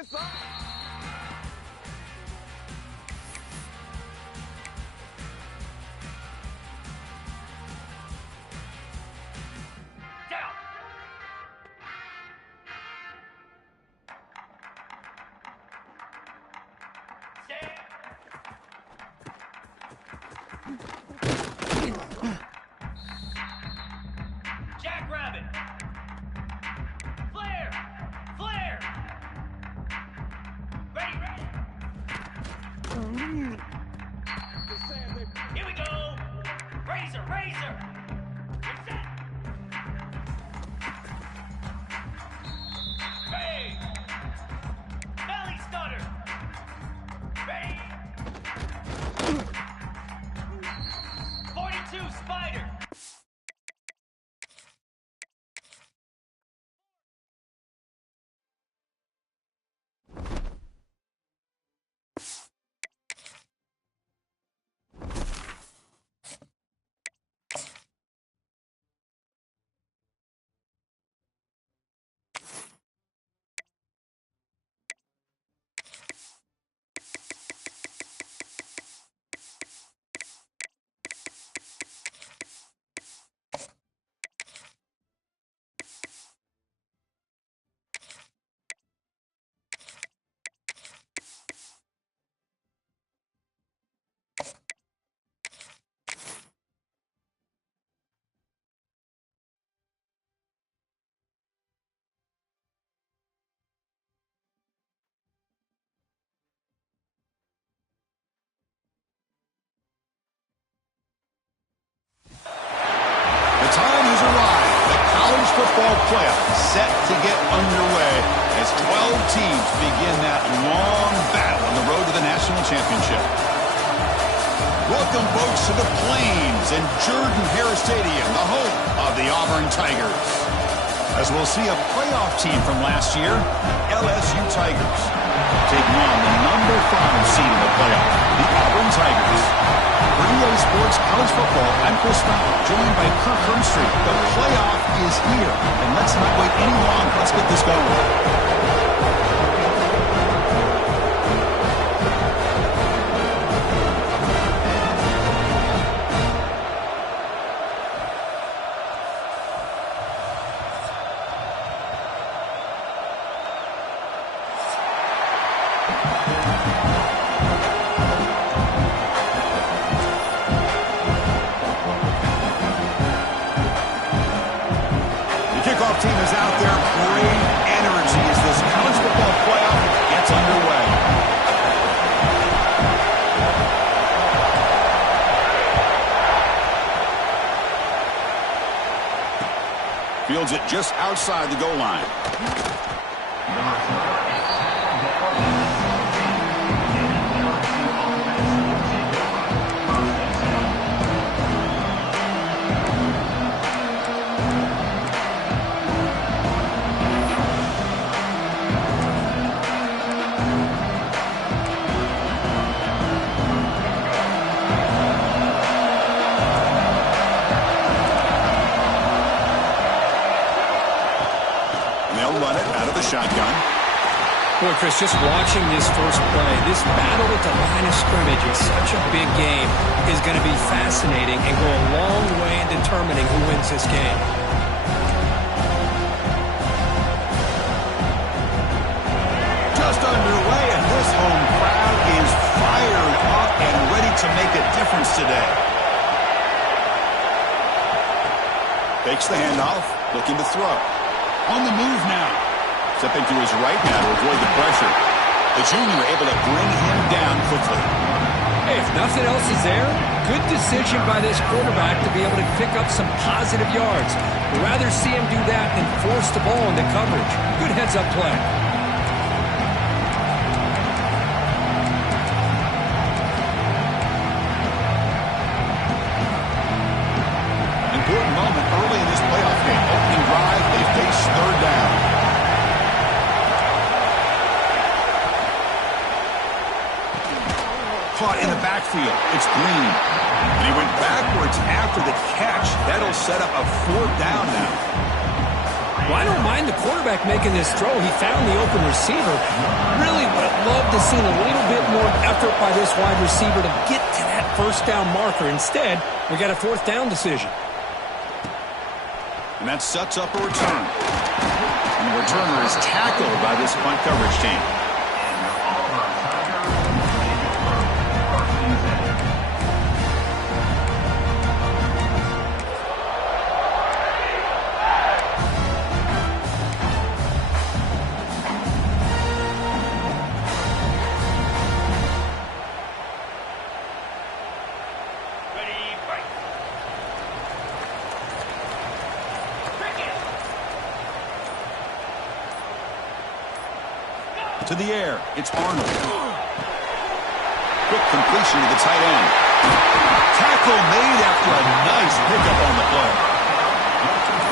It's on. Down. Stand. Jackrabbit. Flare. Flare. Ready, ready. Here we go. Razor, razor. Get set. Bang. Belly stutter. Ready. 42 spider. The time has arrived. The college football playoff is set to get underway as 12 teams begin that long battle on the road to the national championship. Welcome, folks, to the Plains and Jordan-Hare Stadium, the home of the Auburn Tigers. As we'll see a playoff team from last year, LSU Tigers, taking on the number 5 seed in the playoff, the Auburn Tigers. For EA Sports College Football, I'm Chris Brown, joined by Kirk Hearnstreet. The playoff is here, and let's not wait any longer. Let's get this going. Team is out there. Great energy as this college football playoff gets underway. Fields it just outside the goal line. Boy, Chris, just watching this first play, this battle at the line of scrimmage in such a big game is going to be fascinating and go a long way in determining who wins this game. Just underway, and this home crowd is fired up and ready to make a difference today. Fakes the handoff, looking to throw. On the move now. Stepping to his right now to avoid the pressure. The junior able to bring him down quickly. Hey, if nothing else is there, good decision by this quarterback to be able to pick up some positive yards. We'd rather see him do that than force the ball into coverage. Good heads-up play. Important moment early in this playoff game. Opening drive, they face third down. Caught in the backfield. It's Green. And he went backwards after the catch. That'll set up a fourth down now. Well, I don't mind the quarterback making this throw. He found the open receiver. Really would have loved to see a little bit more effort by this wide receiver to get to that first down marker. Instead, we got a fourth down decision. And that sets up a return. And the returner is tackled by this punt coverage team. To the air, it's Arnold. Quick completion to the tight end. Tackle made after a nice pickup on the play.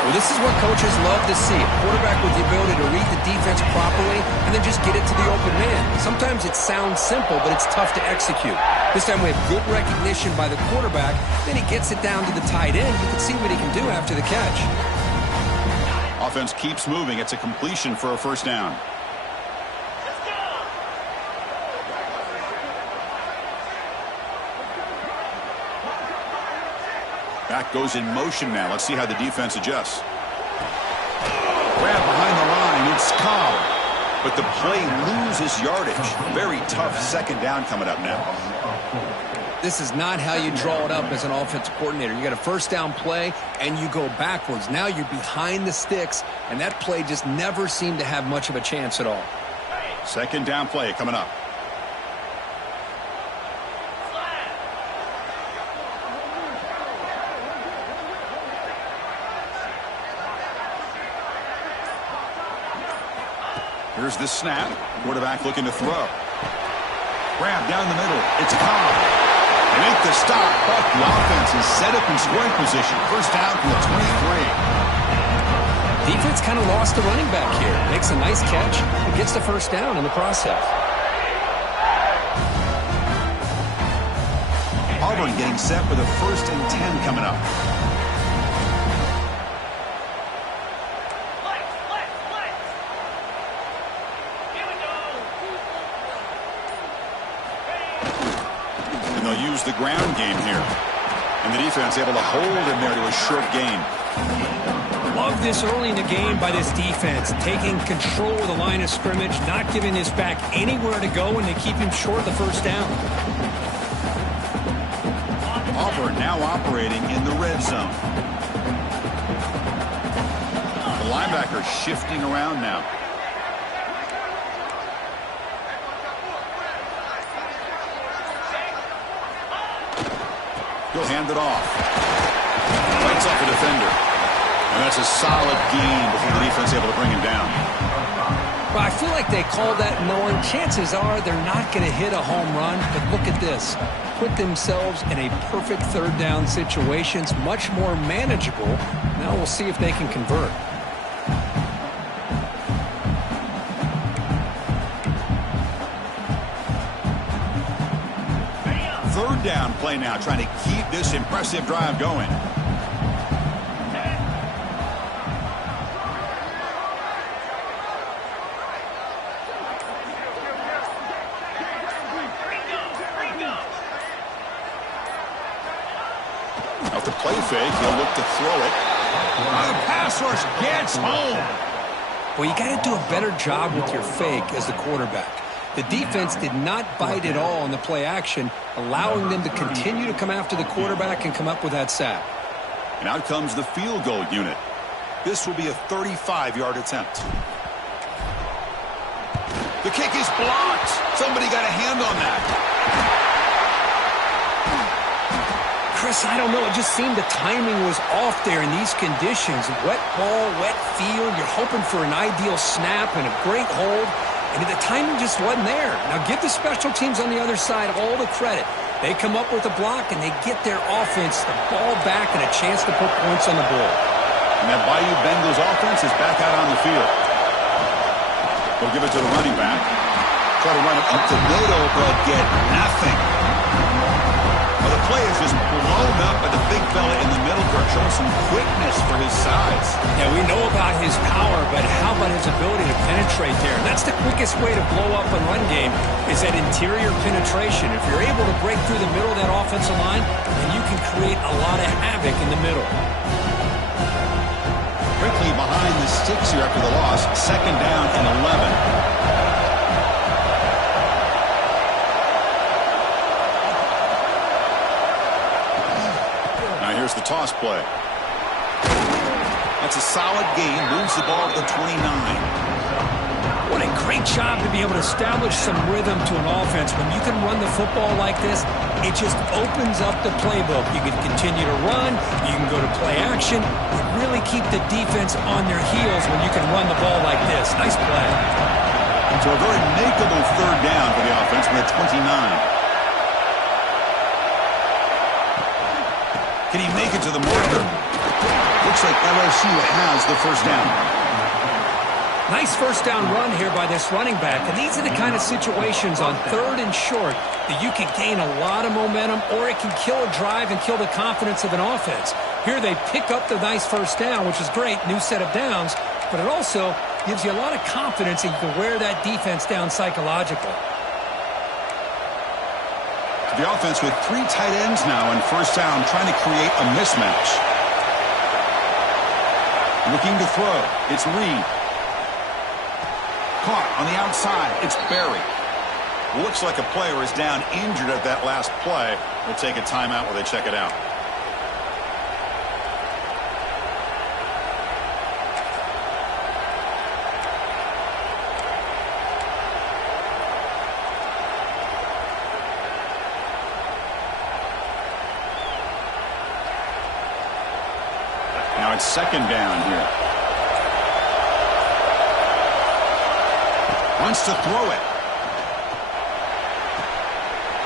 Well, this is what coaches love to see. A quarterback with the ability to read the defense properly and then just get it to the open man. Sometimes it sounds simple, but it's tough to execute. This time we have good recognition by the quarterback. Then he gets it down to the tight end. You can see what he can do after the catch. Offense keeps moving. It's a completion for a first down. Back goes in motion now. Let's see how the defense adjusts. Grab behind the line. It's Cobb. But the play loses yardage. Very tough second down coming up now. This is not how you draw it up as an offensive coordinator. You got a first down play, and you go backwards. Now you're behind the sticks, and that play just never seemed to have much of a chance at all. Second down play coming up. Here's the snap. Quarterback looking to throw. Grab down the middle. It's Cobb. They make the stop, but the offense is set up in scoring position. First down from the 23. Defense kind of lost the running back here. Makes a nice catch and gets the first down in the process. Auburn getting set with a 1st and 10 coming up. They'll use the ground game here. And the defense able to hold him there to a short gain. Love this early in the game by this defense. Taking control of the line of scrimmage, not giving this back anywhere to go, and they keep him short of the first down. Auburn now operating in the red zone. The linebacker shifting around now. He'll hand it off. Fights off a defender. And that's a solid gain before the defense able to bring him down. Well, I feel like they call that knowing chances are they're not going to hit a home run. But look at this. Put themselves in a perfect third down situation. It's much more manageable. Now we'll see if they can convert. Third down play now, trying to keep this impressive drive going. play fake. He'll look to throw it. The pass rush gets home. Well, you got to do a better job with your fake as the quarterback. The defense did not bite at all on the play action, allowing them to continue to come after the quarterback and come up with that sack. And out comes the field goal unit. This will be a 35-yard attempt. The kick is blocked. Somebody got a hand on that. Chris, I don't know. It just seemed the timing was off there in these conditions. Wet ball, wet field. You're hoping for an ideal snap and a great hold. And the timing just wasn't there. Now give the special teams on the other side all the credit. They come up with a block and they get their offense the ball back and a chance to put points on the board. And that Bayou Bengals offense is back out on the field. They'll give it to the running back. Try to run it up the middle, but get nothing. Well, the play is just blown up by the big fella in the middle, Kirk, showing some quickness for his size. Yeah, we know about his power, but how about his ability to penetrate there? That's the quickest way to blow up a run game is that interior penetration. If you're able to break through the middle of that offensive line, then you can create a lot of havoc in the middle. Quickly behind the sticks here after the loss. 2nd down and 11. Here's the toss play. That's a solid gain. Moves the ball to the 29. What a great job to be able to establish some rhythm to an offense. When you can run the football like this, it just opens up the playbook. You can continue to run. You can go to play action. You really keep the defense on their heels when you can run the ball like this. Nice play. So a very makeable 3rd down for the offense with a 29. Can he make it to the marker? Looks like LSU has the 1st down. Nice 1st down run here by this running back. And these are the kind of situations on 3rd and short that you can gain a lot of momentum, or it can kill a drive and kill the confidence of an offense. Here they pick up the nice 1st down, which is great, new set of downs, but it also gives you a lot of confidence that you can wear that defense down psychologically. The offense with 3 tight ends now in 1st down, trying to create a mismatch. Looking to throw. It's Reed. Caught on the outside. It's Berry. Looks like a player is down injured at that last play. We'll take a timeout while they check it out. Now it's 2nd down here. Wants to throw it.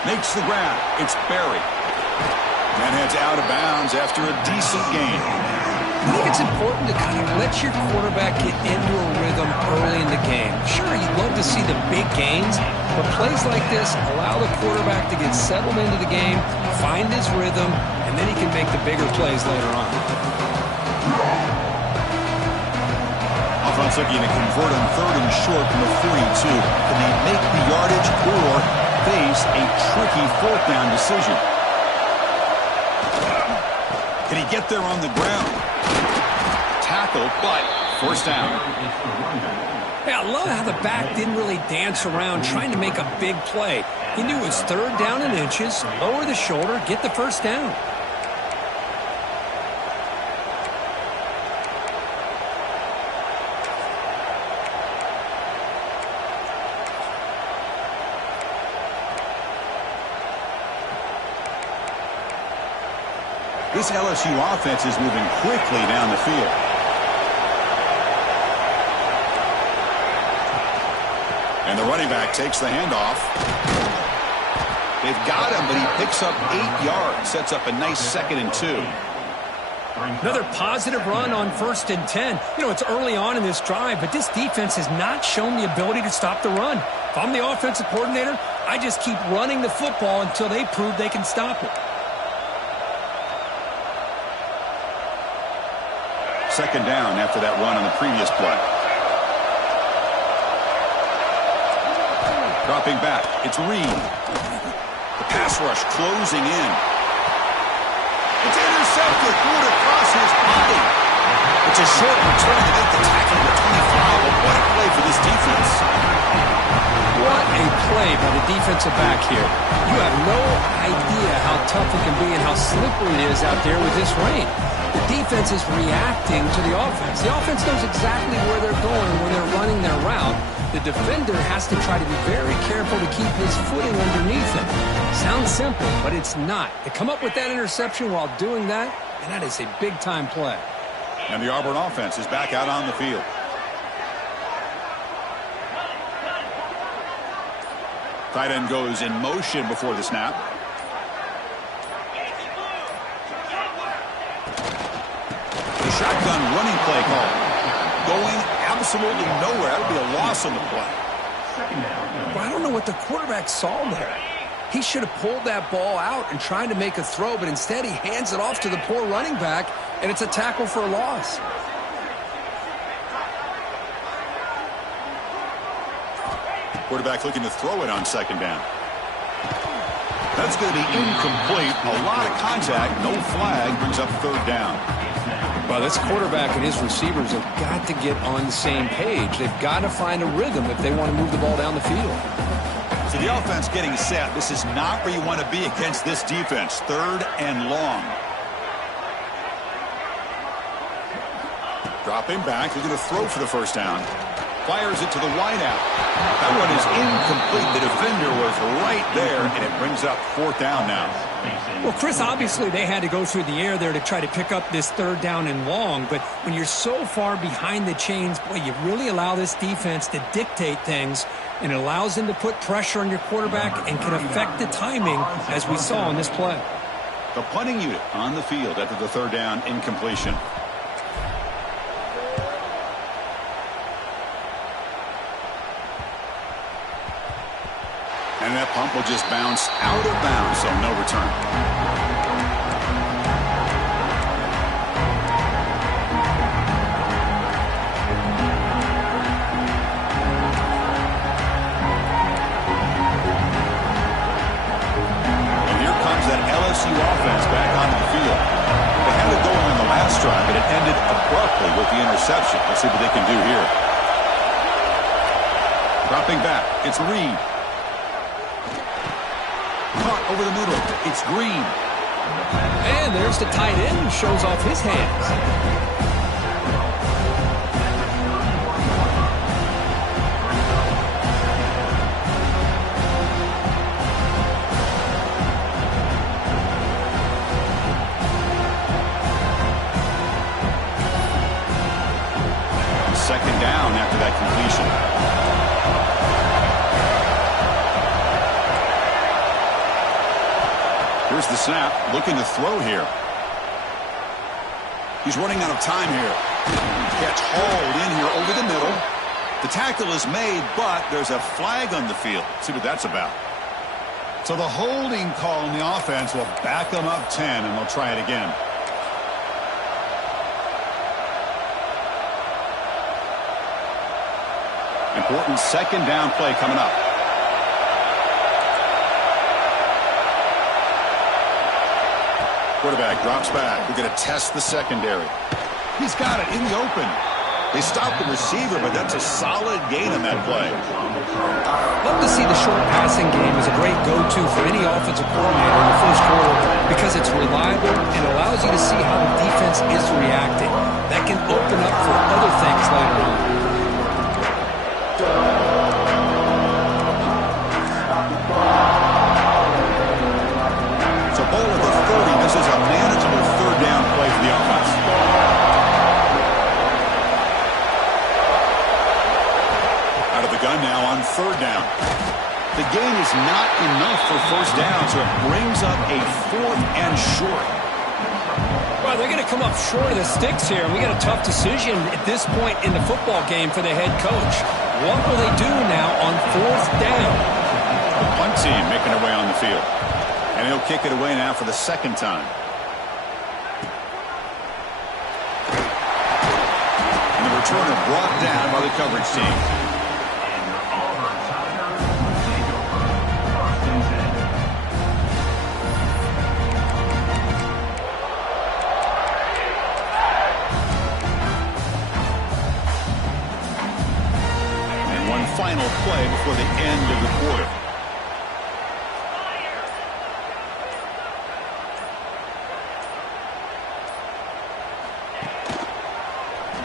Makes the grab. It's Berry. And heads out of bounds after a decent gain. I think it's important to kind of let your quarterback get into a rhythm early in the game. Sure, you'd love to see the big gains, but plays like this allow the quarterback to get settled into the game, find his rhythm, and then he can make the bigger plays later on. Offense looking to convert on 3rd and short from the 42. Can they make the yardage or face a tricky 4th down decision? Can he get there on the ground? Tackle, but 1st down. Yeah, I love how the back didn't really dance around trying to make a big play. He knew it was 3rd down in inches, lower the shoulder, get the 1st down. This LSU offense is moving quickly down the field. And the running back takes the handoff. They've got him, but he picks up 8 yards. Sets up a nice 2nd and 2. Another positive run on 1st and 10. You know, it's early on in this drive, but this defense has not shown the ability to stop the run. If I'm the offensive coordinator, I just keep running the football until they prove they can stop it. 2nd down after that run on the previous play. Dropping back, it's Reed. The pass rush closing in. It's intercepted. intercepted. Good across his body. It's a short return to make the tackle at 25. But what a play for this defense. What a play by the defensive back here. You have no idea how tough it can be and how slippery it is out there with this rain. The defense is reacting to the offense. The offense knows exactly where they're going when they're running their route. The defender has to try to be very careful to keep his footing underneath him. Sounds simple, but it's not. To come up with that interception while doing that, and that is a big-time play. And the Auburn offense is back out on the field. Tight end goes in motion before the snap. The shotgun running play call. Going absolutely nowhere. That'll be a loss on the play. Well, I don't know what the quarterback saw there. He should have pulled that ball out and tried to make a throw, but instead he hands it off to the poor running back, and it's a tackle for a loss. Quarterback looking to throw it on second down. That's going to be incomplete. A lot of contact. No flag. Brings up third down. Well, this quarterback and his receivers have got to get on the same page. They've got to find a rhythm if they want to move the ball down the field. So the offense getting set. This is not where you want to be against this defense. Third and long. Dropping back. Looking to throw for the first down. Fires it to the wideout. That one is incomplete. The defender was right there, and it brings up fourth down now. Well, Chris, obviously they had to go through the air there to try to pick up this third down and long, but when you're so far behind the chains, boy, you really allow this defense to dictate things, and it allows them to put pressure on your quarterback and can affect the timing, as we saw in this play. The punting unit on the field after the third down incompletion. And that pump will just bounce out of bounds, so no return. And here comes that LSU offense back onto the field. They had it going on the last drive, but it ended abruptly with the interception. Let's see what they can do here. Dropping back, it's Reed. Caught over the middle. It's Green. And there's the tight end who shows off his hands. Second down after that completion. Here's the snap, looking to throw here. He's running out of time here. Catch hauled in here over the middle. The tackle is made, but there's a flag on the field. Let's see what that's about. So the holding call in the offense will back them up 10, and they'll try it again. Important second down play coming up. Quarterback drops back. We're going to test the secondary. He's got it in the open. They stopped the receiver, but that's a solid gain on that play. Love to see the short passing game as a great go-to for any offensive coordinator in the first quarter because it's reliable and allows you to see how the defense is reacting. That can open up for other things later on. So ball at the 30. This is a manageable third down play for the offense. Out of the gun now on third down. The gain is not enough for first down, so it brings up a fourth and short. Well, they're going to come up short of the sticks here, and we got a tough decision at this point in the football game for the head coach. What will they do now on fourth down? The punt team making their way on the field. And he'll kick it away now for the second time. And the returner brought down by the coverage team.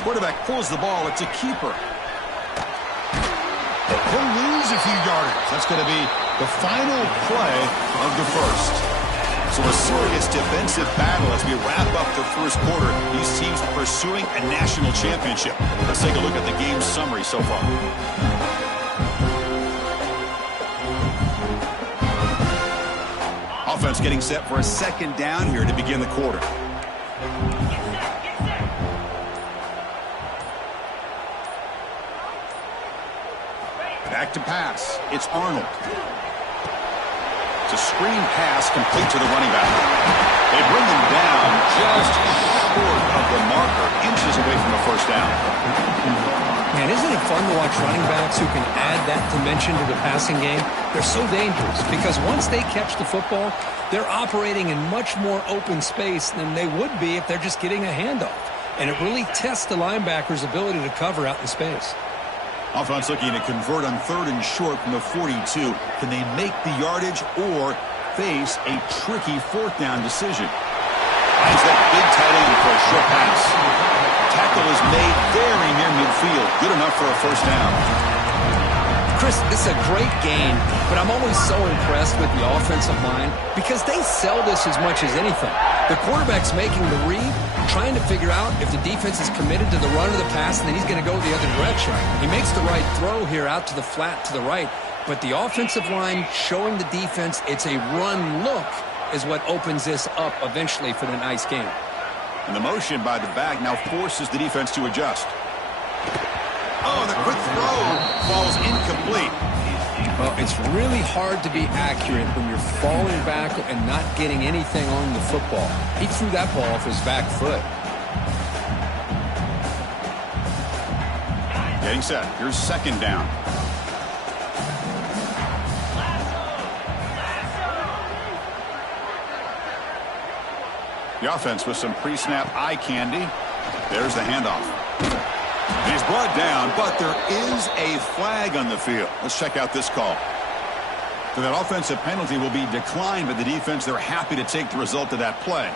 Quarterback pulls the ball. It's a keeper. He'll lose a few yardage. That's going to be the final play of the first. So a serious defensive battle as we wrap up the first quarter. These teams pursuing a national championship. Let's take a look at the game summary so far. Offense getting set for a second down here to begin the quarter. Back to pass. It's Arnold. It's a screen pass complete to the running back. They bring him down just short of the marker, inches away from the first down. Man, isn't it fun to watch running backs who can add that dimension to the passing game? They're so dangerous because once they catch the football, they're operating in much more open space than they would be if they're just getting a handoff. And it really tests the linebacker's ability to cover out in space. Offense looking to convert on 3rd and short from the 42. Can they make the yardage or face a tricky 4th down decision? Finds that big tight end for a short pass. Tackle is made very near midfield. Good enough for a first down. Chris, this is a great game, but I'm always so impressed with the offensive line because they sell this as much as anything. The quarterback's making the read, trying to figure out if the defense is committed to the run or the pass, and then he's going to go the other direction. He makes the right throw here out to the flat to the right, but the offensive line showing the defense it's a run look is what opens this up eventually for the nice game. And the motion by the back now forces the defense to adjust. Oh, the quick throw falls incomplete. Well, it's really hard to be accurate when you're falling back and not getting anything on the football. He threw that ball off his back foot. Getting set. Here's 2nd down. The offense with some pre-snap eye candy. There's the handoff. He's brought down, but there is a flag on the field. Let's check out this call. So that offensive penalty will be declined by the defense. They're happy to take the result of that play.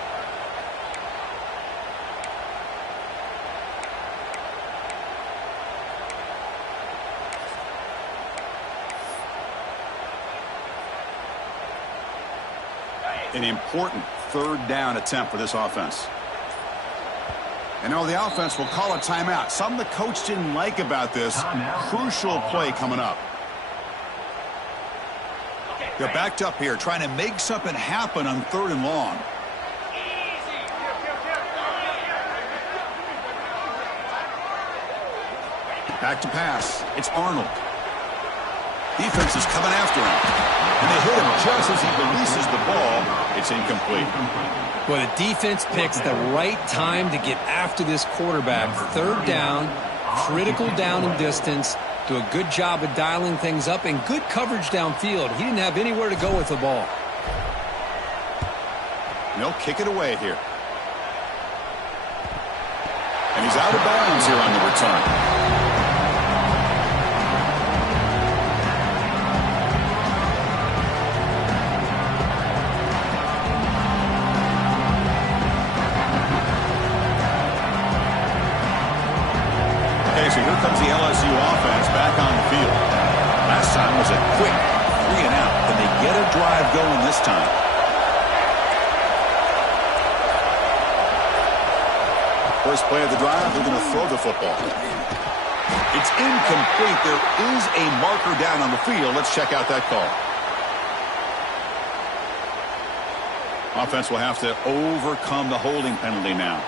An important 3rd down attempt for this offense. And now the offense will call a timeout. Something the coach didn't like about this. Crucial play coming up. They're backed up here, trying to make something happen on 3rd and long. Back to pass. It's Arnold. Defense is coming after him. And they hit him just as he releases the ball. It's incomplete. Well, the defense picks the right time to get after this quarterback. 3rd down, critical down and distance. Do a good job of dialing things up and good coverage downfield. He didn't have anywhere to go with the ball. And they'll kick it away here. And he's out of bounds here on the return. So here comes the LSU offense back on the field. Last time was a quick 3 and out. Can they get a drive going this time? First play of the drive, they're going to throw the football. It's incomplete. There is a marker down on the field. Let's check out that call. Offense will have to overcome the holding penalty now.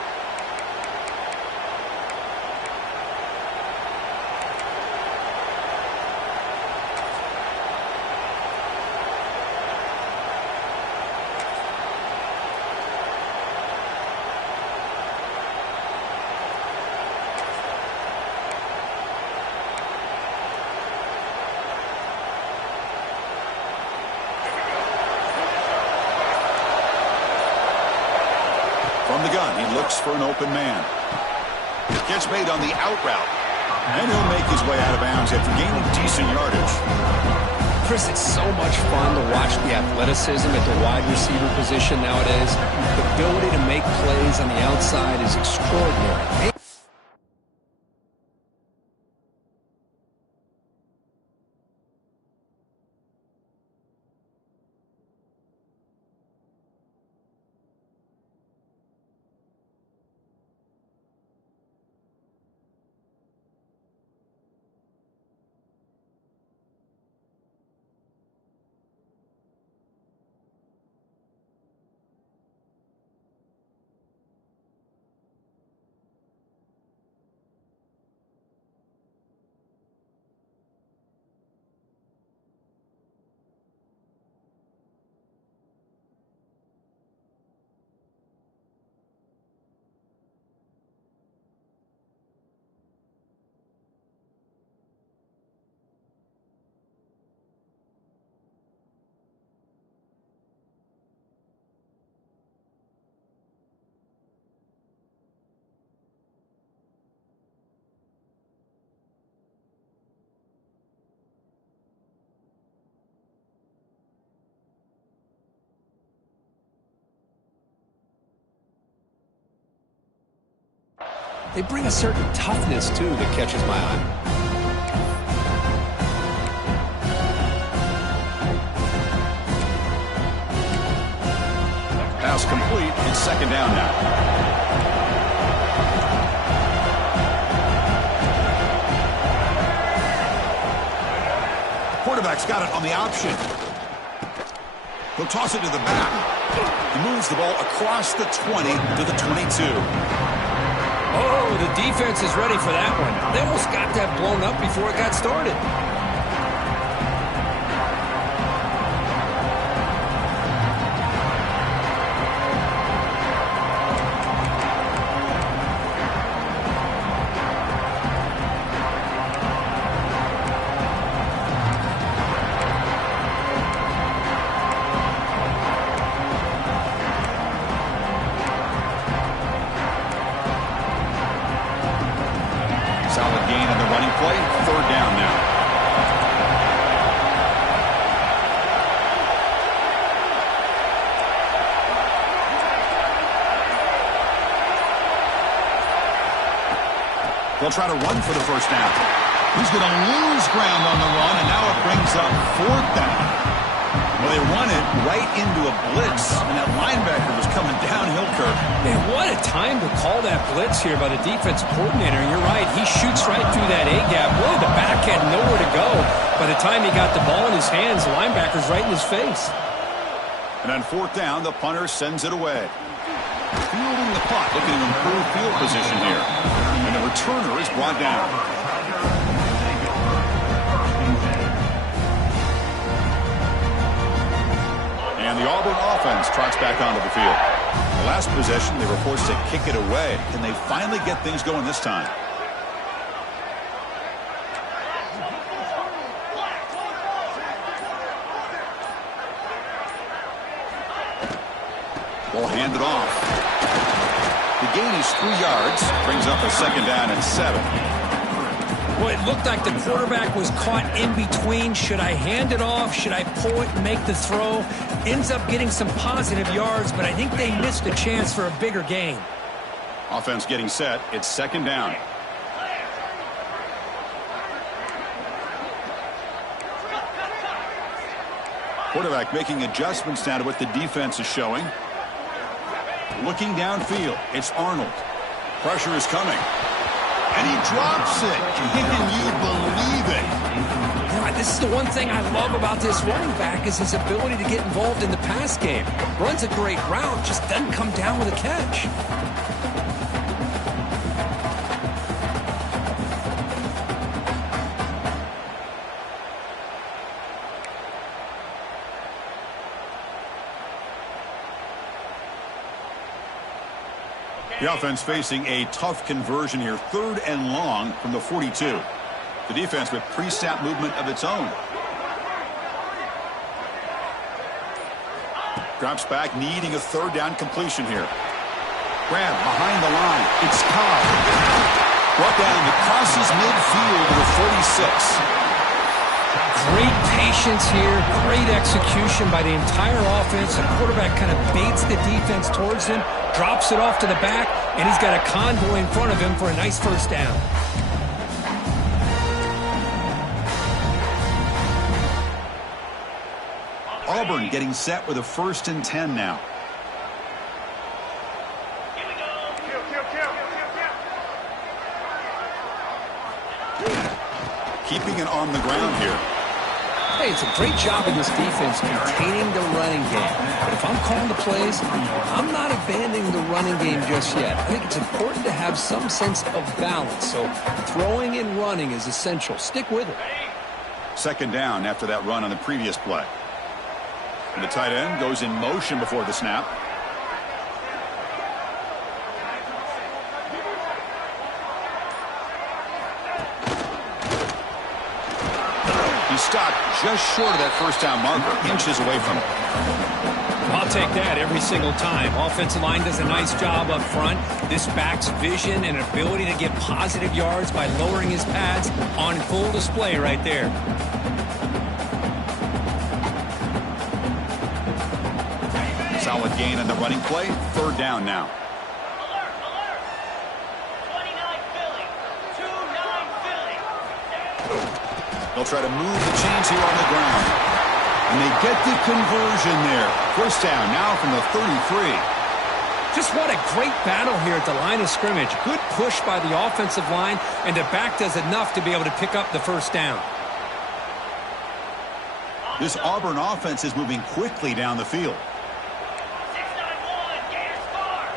From the gun, he looks for an open man. Gets made on the out route. And he'll make his way out of bounds after gaining decent yardage. Chris, it's so much fun to watch the athleticism at the wide receiver position nowadays. The ability to make plays on the outside is extraordinary. they bring a certain toughness, too, that catches my eye. Pass complete. It's second down now. Quarterback's got it on the option. He'll toss it to the back. He moves the ball across the 20 to the 22. Oh, the defense is ready for that one. They almost got that blown up before it got started. Solid gain on the running play. Third down now. They'll try to run for the first down. He's going to lose ground on the run, and now it brings up fourth down. Well, they run it right into a blitz, and that linebacker was coming downhill, Kirk. Man, what a time to call that blitz here by the defensive coordinator. And you're right, he shoots right through that A-gap. Really, the back had nowhere to go. By the time he got the ball in his hands, the linebacker's right in his face. And on fourth down, the punter sends it away. Fielding the punt, looking to improve field position here. And the returner is brought down. And the Auburn offense trots back onto the field. The last possession, they were forced to kick it away. Can they finally get things going this time? Ball handed off. The gain is 3 yards. Brings up a second down and 7. Well, it looked like the quarterback was caught in between. Should I hand it off? Should I pull it and make the throw? Ends up getting some positive yards, but I think they missed a chance for a bigger gain. Offense getting set. It's second down. Quarterback making adjustments now to what the defense is showing. Looking downfield. It's Arnold. Pressure is coming. And he drops it. Can you believe it? This is the one thing I love about this running back is his ability to get involved in the pass game. Runs a great route, just doesn't come down with a catch. The offense facing a tough conversion here. 3rd and long from the 42. The defense with pre-snap movement of its own. Drops back, needing a 3rd down completion here. Grab behind the line. It's Cobb. Brought down and crosses midfield to the 46. Great patience here, great execution by the entire offense. The quarterback kind of baits the defense towards him, drops it off to the back, and he's got a convoy in front of him for a nice first down. Auburn getting set with a 1st and 10 now. Here we go. Keeping it on the ground here. Hey, it's a great job in this defense containing the running game. But if I'm calling the plays, I'm not abandoning the running game just yet. I think it's important to have some sense of balance. So throwing and running is essential. Stick with it. Second down after that run on the previous play. And the tight end goes in motion before the snap. He's stopped just short of that first down marker, inches away from it. I'll take that every single time. Offensive line does a nice job up front. This back's vision and ability to get positive yards by lowering his pads on full display right there. Solid gain on the running play. 3rd down now. Alert, alert. 29 They'll try to move the chains here on the ground. And they get the conversion there. First down now from the 33. Just what a great battle here at the line of scrimmage. Good push by the offensive line, and the back does enough to be able to pick up the first down. This Auburn offense is moving quickly down the field. 6-9-1, Gators far.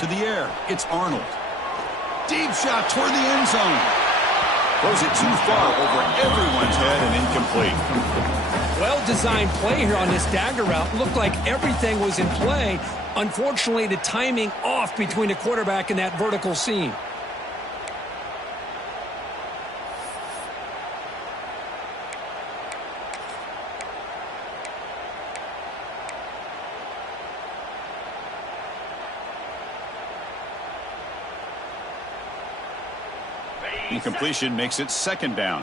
To the air, it's Arnold. Deep shot toward the end zone. Throws it too far over everyone's head and incomplete. Well-designed play here on this dagger route. Looked like everything was in play. Unfortunately, the timing off between the quarterback and that vertical seam. Incompletion makes it second down.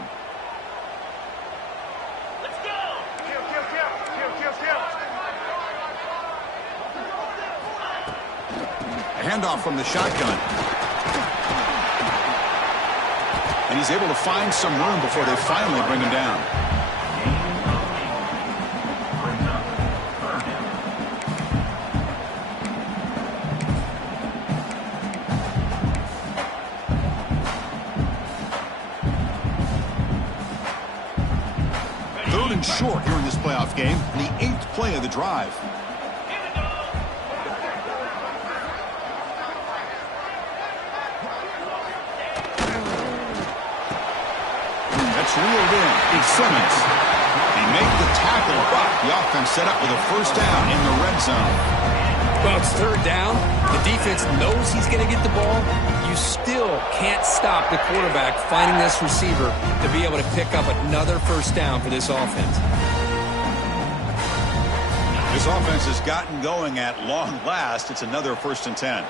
Let's go. A handoff from the shotgun. And he's able to find some room before they finally bring him down. Third and short here in this playoff game. The 8th play of the drive. That's reeled in. It's Simmons. He made the tackle, but the offense set up with a first down in the red zone. Well, it's third down. The defense knows he's going to get the ball. You still can't stop the quarterback finding this receiver to be able to pick up another first down for this offense. This offense has gotten going at long last. It's another 1st and 10.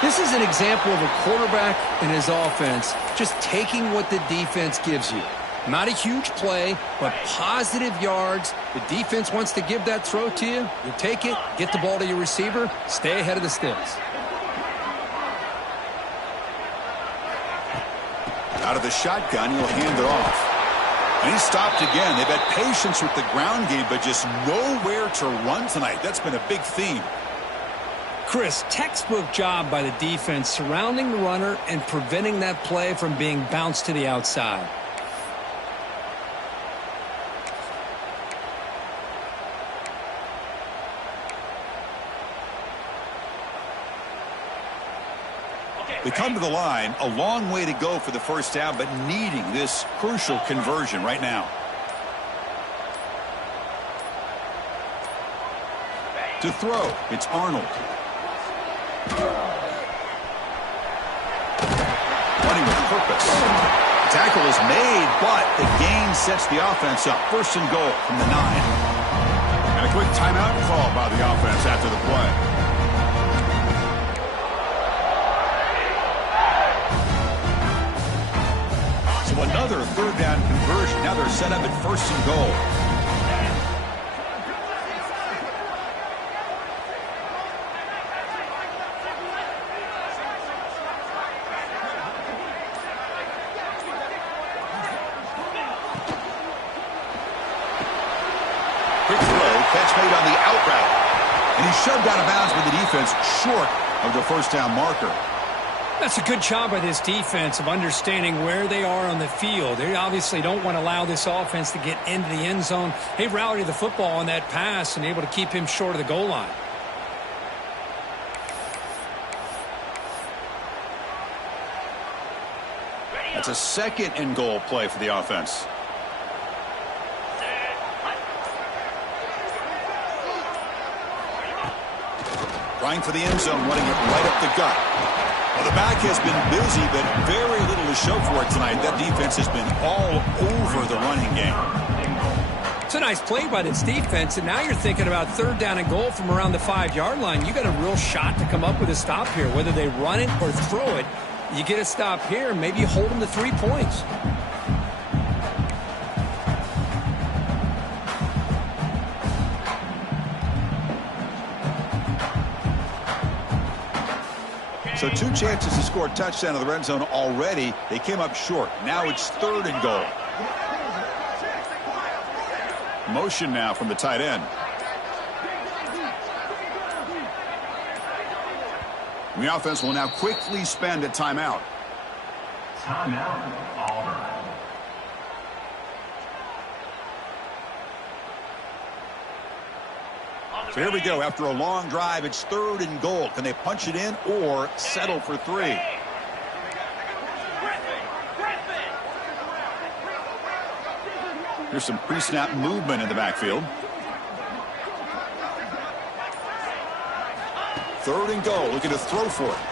This is an example of a quarterback and his offense just taking what the defense gives you. Not a huge play, but positive yards. The defense wants to give that throw to you. You take it, get the ball to your receiver, stay ahead of the sticks. Out of the shotgun, he'll hand it off. And he's stopped again. They've had patience with the ground game, but just nowhere to run tonight. That's been a big theme. Chris, textbook job by the defense surrounding the runner and preventing that play from being bounced to the outside. They come to the line, a long way to go for the first down, but needing this crucial conversion right now. To throw, it's Arnold. Running with purpose. The tackle is made, but the gain sets the offense up. 1st and goal from the 9. And a quick timeout call by the offense after the play. So another 3rd down conversion. Now they're set up at 1st and goal. Catch made on the out route. And he's shoved out of bounds with the defense short of the first down marker. That's a good job by this defense of understanding where they are on the field. They obviously don't want to allow this offense to get into the end zone. They rallied the football on that pass and able to keep him short of the goal line. That's a 2nd and goal play for the offense. Trying for the end zone, running it right up the gut. Well, the back has been busy, but very little to show for it tonight. That defense has been all over the running game. It's a nice play by this defense, and now you're thinking about third down and goal from around the 5-yard line. You got a real shot to come up with a stop here. Whether they run it or throw it, you get a stop here, maybe you hold them to 3 points. So 2 chances to score a touchdown in the red zone already. They came up short. Now it's 3rd and goal. Motion now from the tight end. The offense will now quickly spend a timeout. Timeout, Auburn. So here we go. After a long drive, it's 3rd and goal. Can they punch it in or settle for 3? Here's some pre-snap movement in the backfield. 3rd and goal. Looking to throw for it.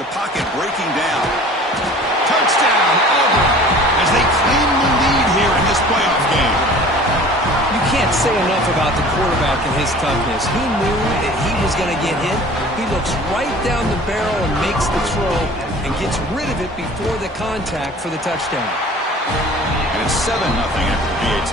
The pocket breaking down. Touchdown, Auburn, as they claim the lead here in this playoff game. You can't say enough about the quarterback and his toughness. He knew that he was going to get hit. He looks right down the barrel and makes the throw and gets rid of it before the contact for the touchdown. And it's 7-0 after the PAT.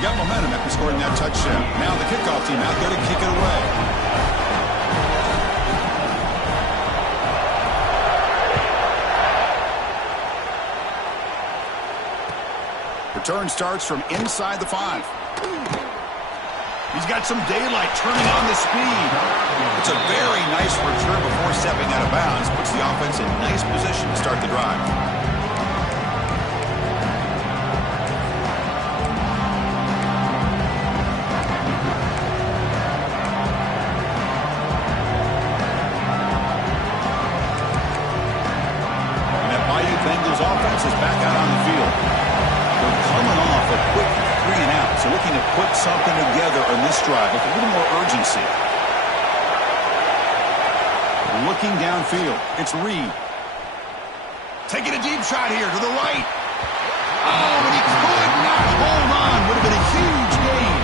Got momentum after scoring that touchdown. Now the kickoff team out there to kick it away. Return starts from inside the 5. He's got some daylight turning on the speed. It's a very nice return before stepping out of bounds. Puts the offense in nice position to start the drive. And that mighty Bengals offense is back out on the field. They're coming off a quick 3 and out, so looking to put something together on this drive with a little more urgency. Looking downfield, it's Reed. Taking a deep shot here to the right. Oh, and he could not hold on. Would have been a huge gain.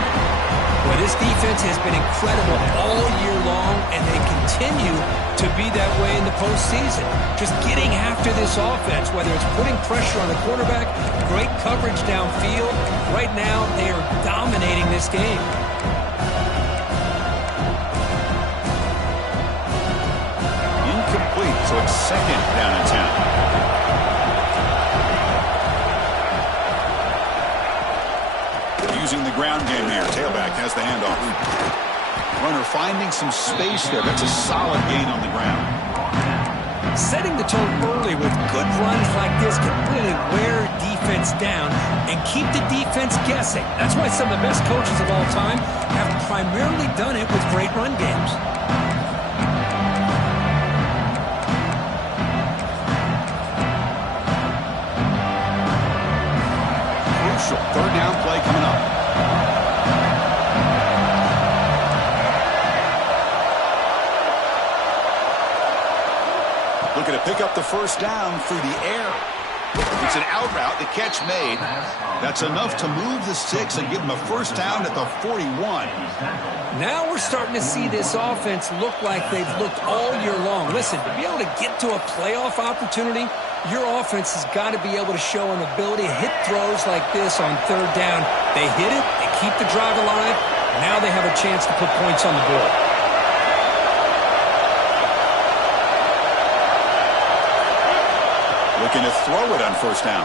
Boy, this defense has been incredible all year long, and they continue to be that way in the postseason. Just getting after this offense, whether it's putting pressure on the quarterback, great coverage downfield. Right now, they are dominating this game. Incomplete, so it's 2nd down and 10. Using the ground game here. Tailback has the handoff. Runner finding some space there. That's a solid gain on the ground. Setting the tone early with good runs like this can really wear defense down and keep the defense guessing. That's why some of the best coaches of all time have primarily done it with great run games. Crucial 3rd down play coming up. Looking to pick up the 1st down through the air. It's an out route. The catch made. That's enough to move the sticks and give them a 1st down at the 41. Now we're starting to see this offense look like they've looked all year long. Listen, to be able to get to a playoff opportunity, your offense has got to be able to show an ability to hit throws like this on 3rd down. They hit it. They keep the drive alive. Now they have a chance to put points on the board. Looking to throw it on 1st down.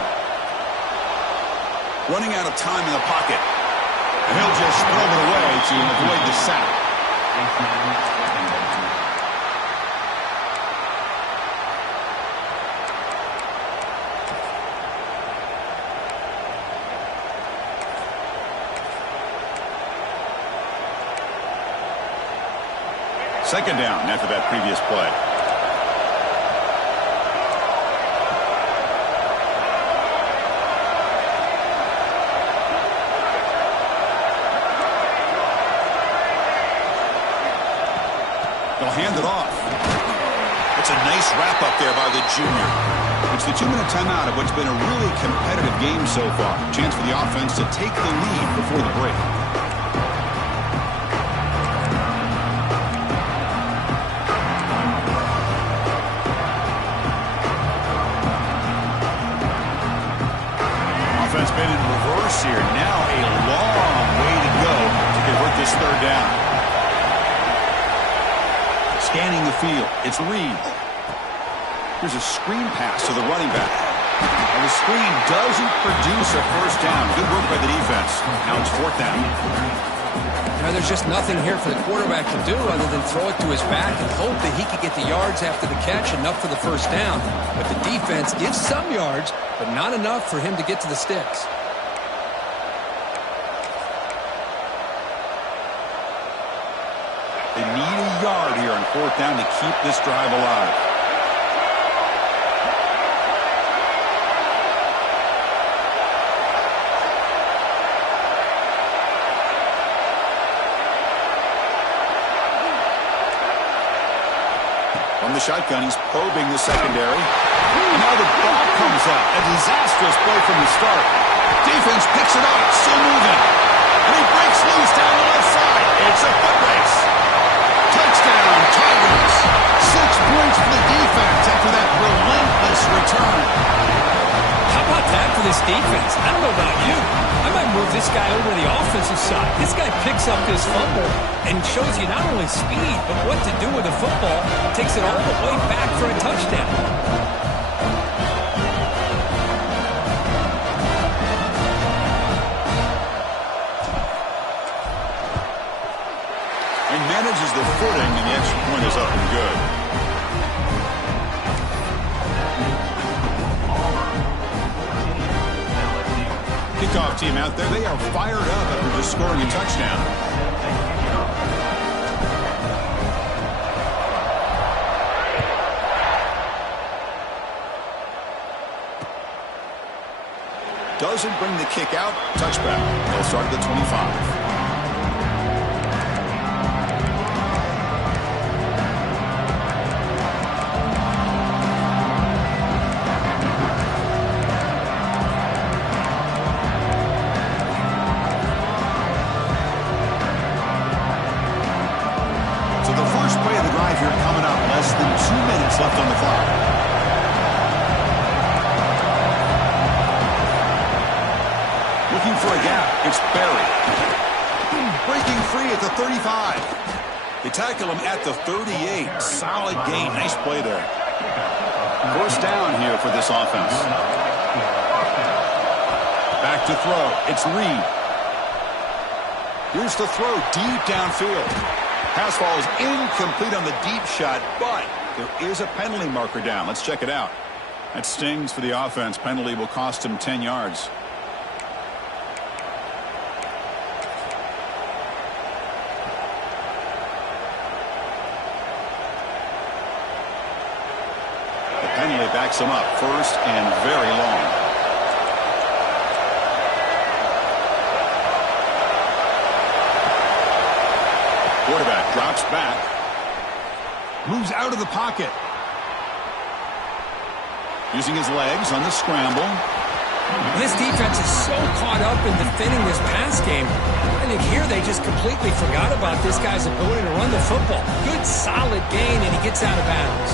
Running out of time in the pocket. And he'll just throw it away to avoid the sack. Second down after that previous play. They'll hand it off. It's a nice wrap-up there by the junior. It's the 2-minute timeout of what's been a really competitive game so far. Chance for the offense to take the lead before the break. Offense been in reverse here. Now a long way to go to convert this third down. Scanning the field. It's Reed. Here's a screen pass to the running back. And the screen doesn't produce a first down. Good work by the defense. Now it's fourth down. Now there's just nothing here for the quarterback to do other than throw it to his back and hope that he could get the yards after the catch, enough for the first down. But the defense gives some yards, but not enough for him to get to the sticks. They need a yard here on fourth down to keep this drive alive. From the shotgun, he's probing the secondary. And now the ball comes out. A disastrous play from the start. Defense picks it up, still moving. And he breaks loose down the left side. It's a foot race. Touchdown, Tigers. 6 points for the defense after that relentless return. How about that for this defense? I don't know about you. I might move this guy over to the offensive side. This guy picks up this fumble and shows you not only speed, but what to do with the football. Takes it all the way back for a touchdown. And manages the footing, and the extra point is up and good. Kickoff team out there, they are fired up after just scoring a touchdown. Doesn't bring the kick out. Touchback. They'll start at the 25. Left on the clock. Looking for a gap. It's Barry. Breaking free at the 35. They tackle him at the 38. Solid gain. Nice play there. First down here for this offense. Back to throw. It's Reed. Here's the throw deep downfield. Pass ball is incomplete on the deep shot, but there is a penalty marker down. Let's check it out. That stings for the offense. Penalty will cost him 10 yards. The penalty backs him up. First and very long. Quarterback drops back. Moves out of the pocket. Using his legs on the scramble. This defense is so caught up in defending this pass game. I think here they just completely forgot about this guy's ability to run the football. Good, solid gain, and he gets out of bounds.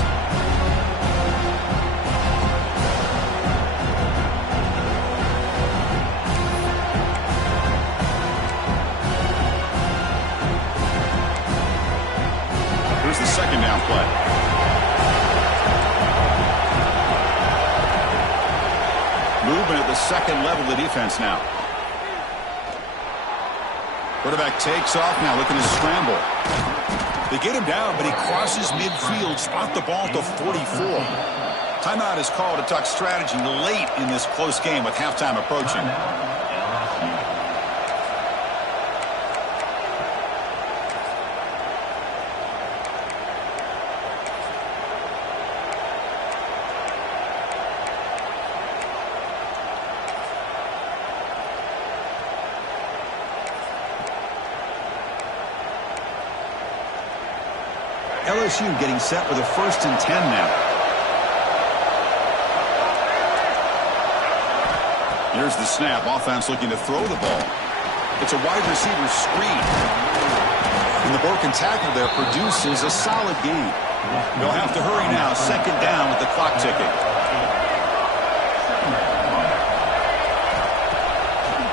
Here's the second down play. Movement at the second level of the defense now. Quarterback takes off now, looking to scramble. They get him down, but he crosses midfield, spot the ball to 44. Timeout is called to talk strategy late in this close game with halftime approaching. LSU getting set with a 1st and 10 now. Here's the snap. Offense looking to throw the ball. It's a wide receiver screen. And the broken tackle there produces a solid gain. They'll have to hurry now. 2nd down with the clock ticking.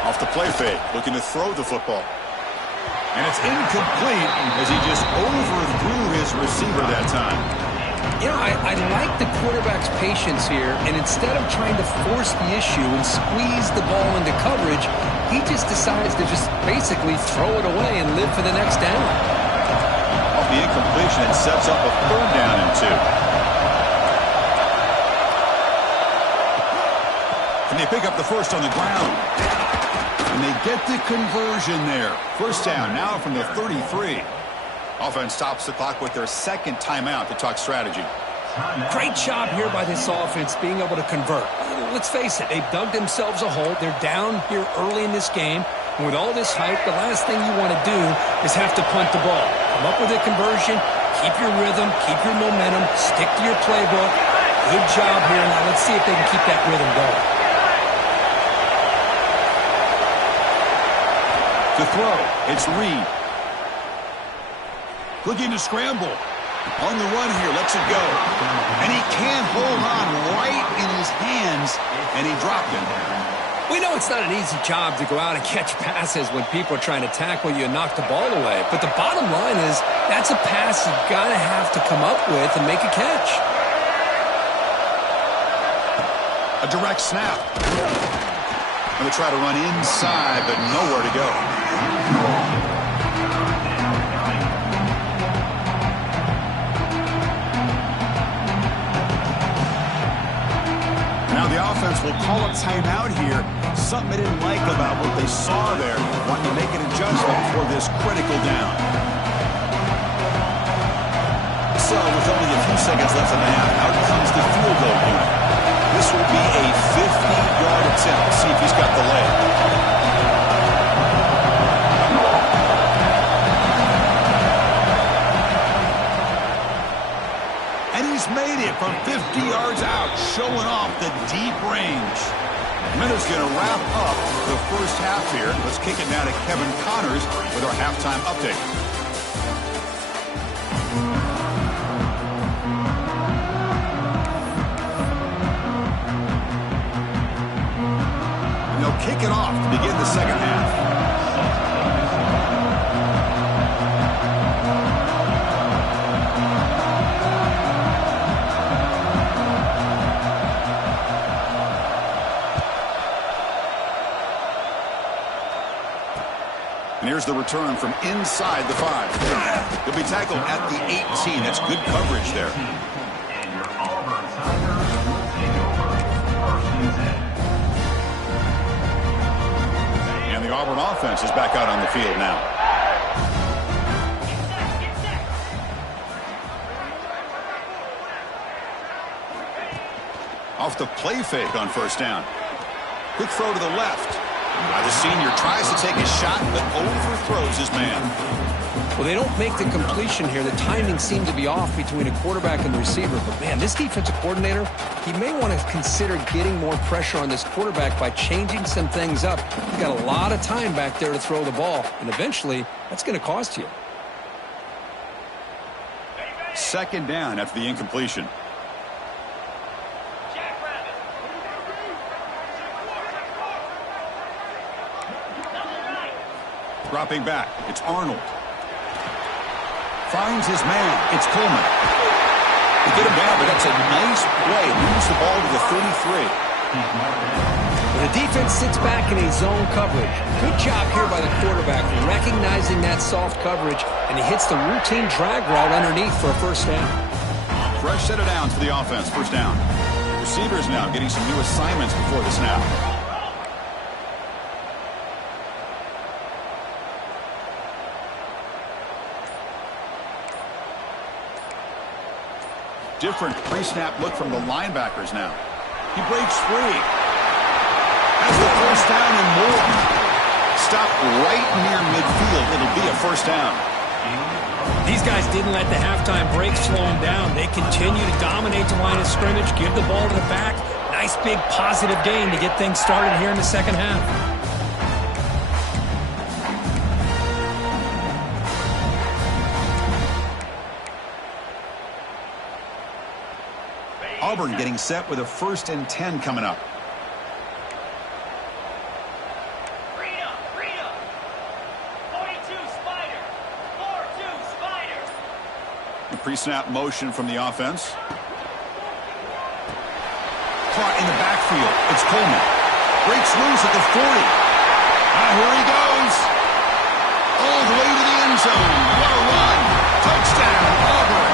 Off the play fake, looking to throw the football. And it's incomplete as he just overthrew his receiver that time. You know, I like the quarterback's patience here, and instead of trying to force the issue and squeeze the ball into coverage, he just decides to just basically throw it away and live for the next down. Off the incompletion, it sets up a 3rd down and 2. And they pick up the first on the ground. And they get the conversion there. 1st down now from the 33. Offense stops the clock with their 2nd timeout to talk strategy. Great job here by this offense being able to convert. Let's face it, they've dug themselves a hole. They're down here early in this game. And with all this hype, the last thing you want to do is have to punt the ball. Come up with a conversion, keep your rhythm, keep your momentum, stick to your playbook. Good job here. Now let's see if they can keep that rhythm going. To throw, it's Reed. Looking to scramble. On the run here, lets it go. And he can't hold on right in his hands, and he dropped it. We know it's not an easy job to go out and catch passes when people are trying to tackle you and knock the ball away. But the bottom line is that's a pass you've got to have to come up with and make a catch. A direct snap. And they try to run inside, but nowhere to go. Now the offense will call a timeout here. Something they didn't like about what they saw there. Wanting to make an adjustment for this critical down. So with only a few seconds left in the half, out comes the field goal unit. This will be a 50-yard attempt. See if he's got the leg. And he's made it from 50 yards out, showing off the deep range. Minutes going to wrap up the first half here. Let's kick it now to Kevin Connors with our halftime update. And they'll kick it off to begin the second half. And here's the return from inside the 5. He'll be tackled at the 18. That's good coverage there. And the Auburn offense is back out on the field now. Off the play fake on 1st down. Quick throw to the left. The senior tries to take a shot, but overthrows his man. Well, they don't make the completion here. The timing seemed to be off between a quarterback and the receiver. But, man, this defensive coordinator, he may want to consider getting more pressure on this quarterback by changing some things up. He's got a lot of time back there to throw the ball, and eventually that's going to cost you. 2nd down after the incompletion. Dropping back, it's Arnold. Finds his man, it's Coleman. They get him down, but that's a nice play. Moves the ball to the 33. The defense sits back in a zone coverage. Good job here by the quarterback, recognizing that soft coverage, and he hits the routine drag route underneath for a 1st down. Fresh set of downs for the offense, 1st down. Receivers now getting some new assignments before the snap. Different pre-snap look from the linebackers now. He breaks free. Has the 1st down and more. Stop right near midfield. It'll be a 1st down. These guys didn't let the halftime break slow them down. They continue to dominate the line of scrimmage, give the ball to the back. Nice big positive gain to get things started here in the second half. Auburn getting set with a 1st and 10 coming up. Pre-snap motion from the offense. Caught in the backfield. It's Coleman. Breaks loose at the 40. Here he goes. All the way to the end zone. What a run. Touchdown, Auburn.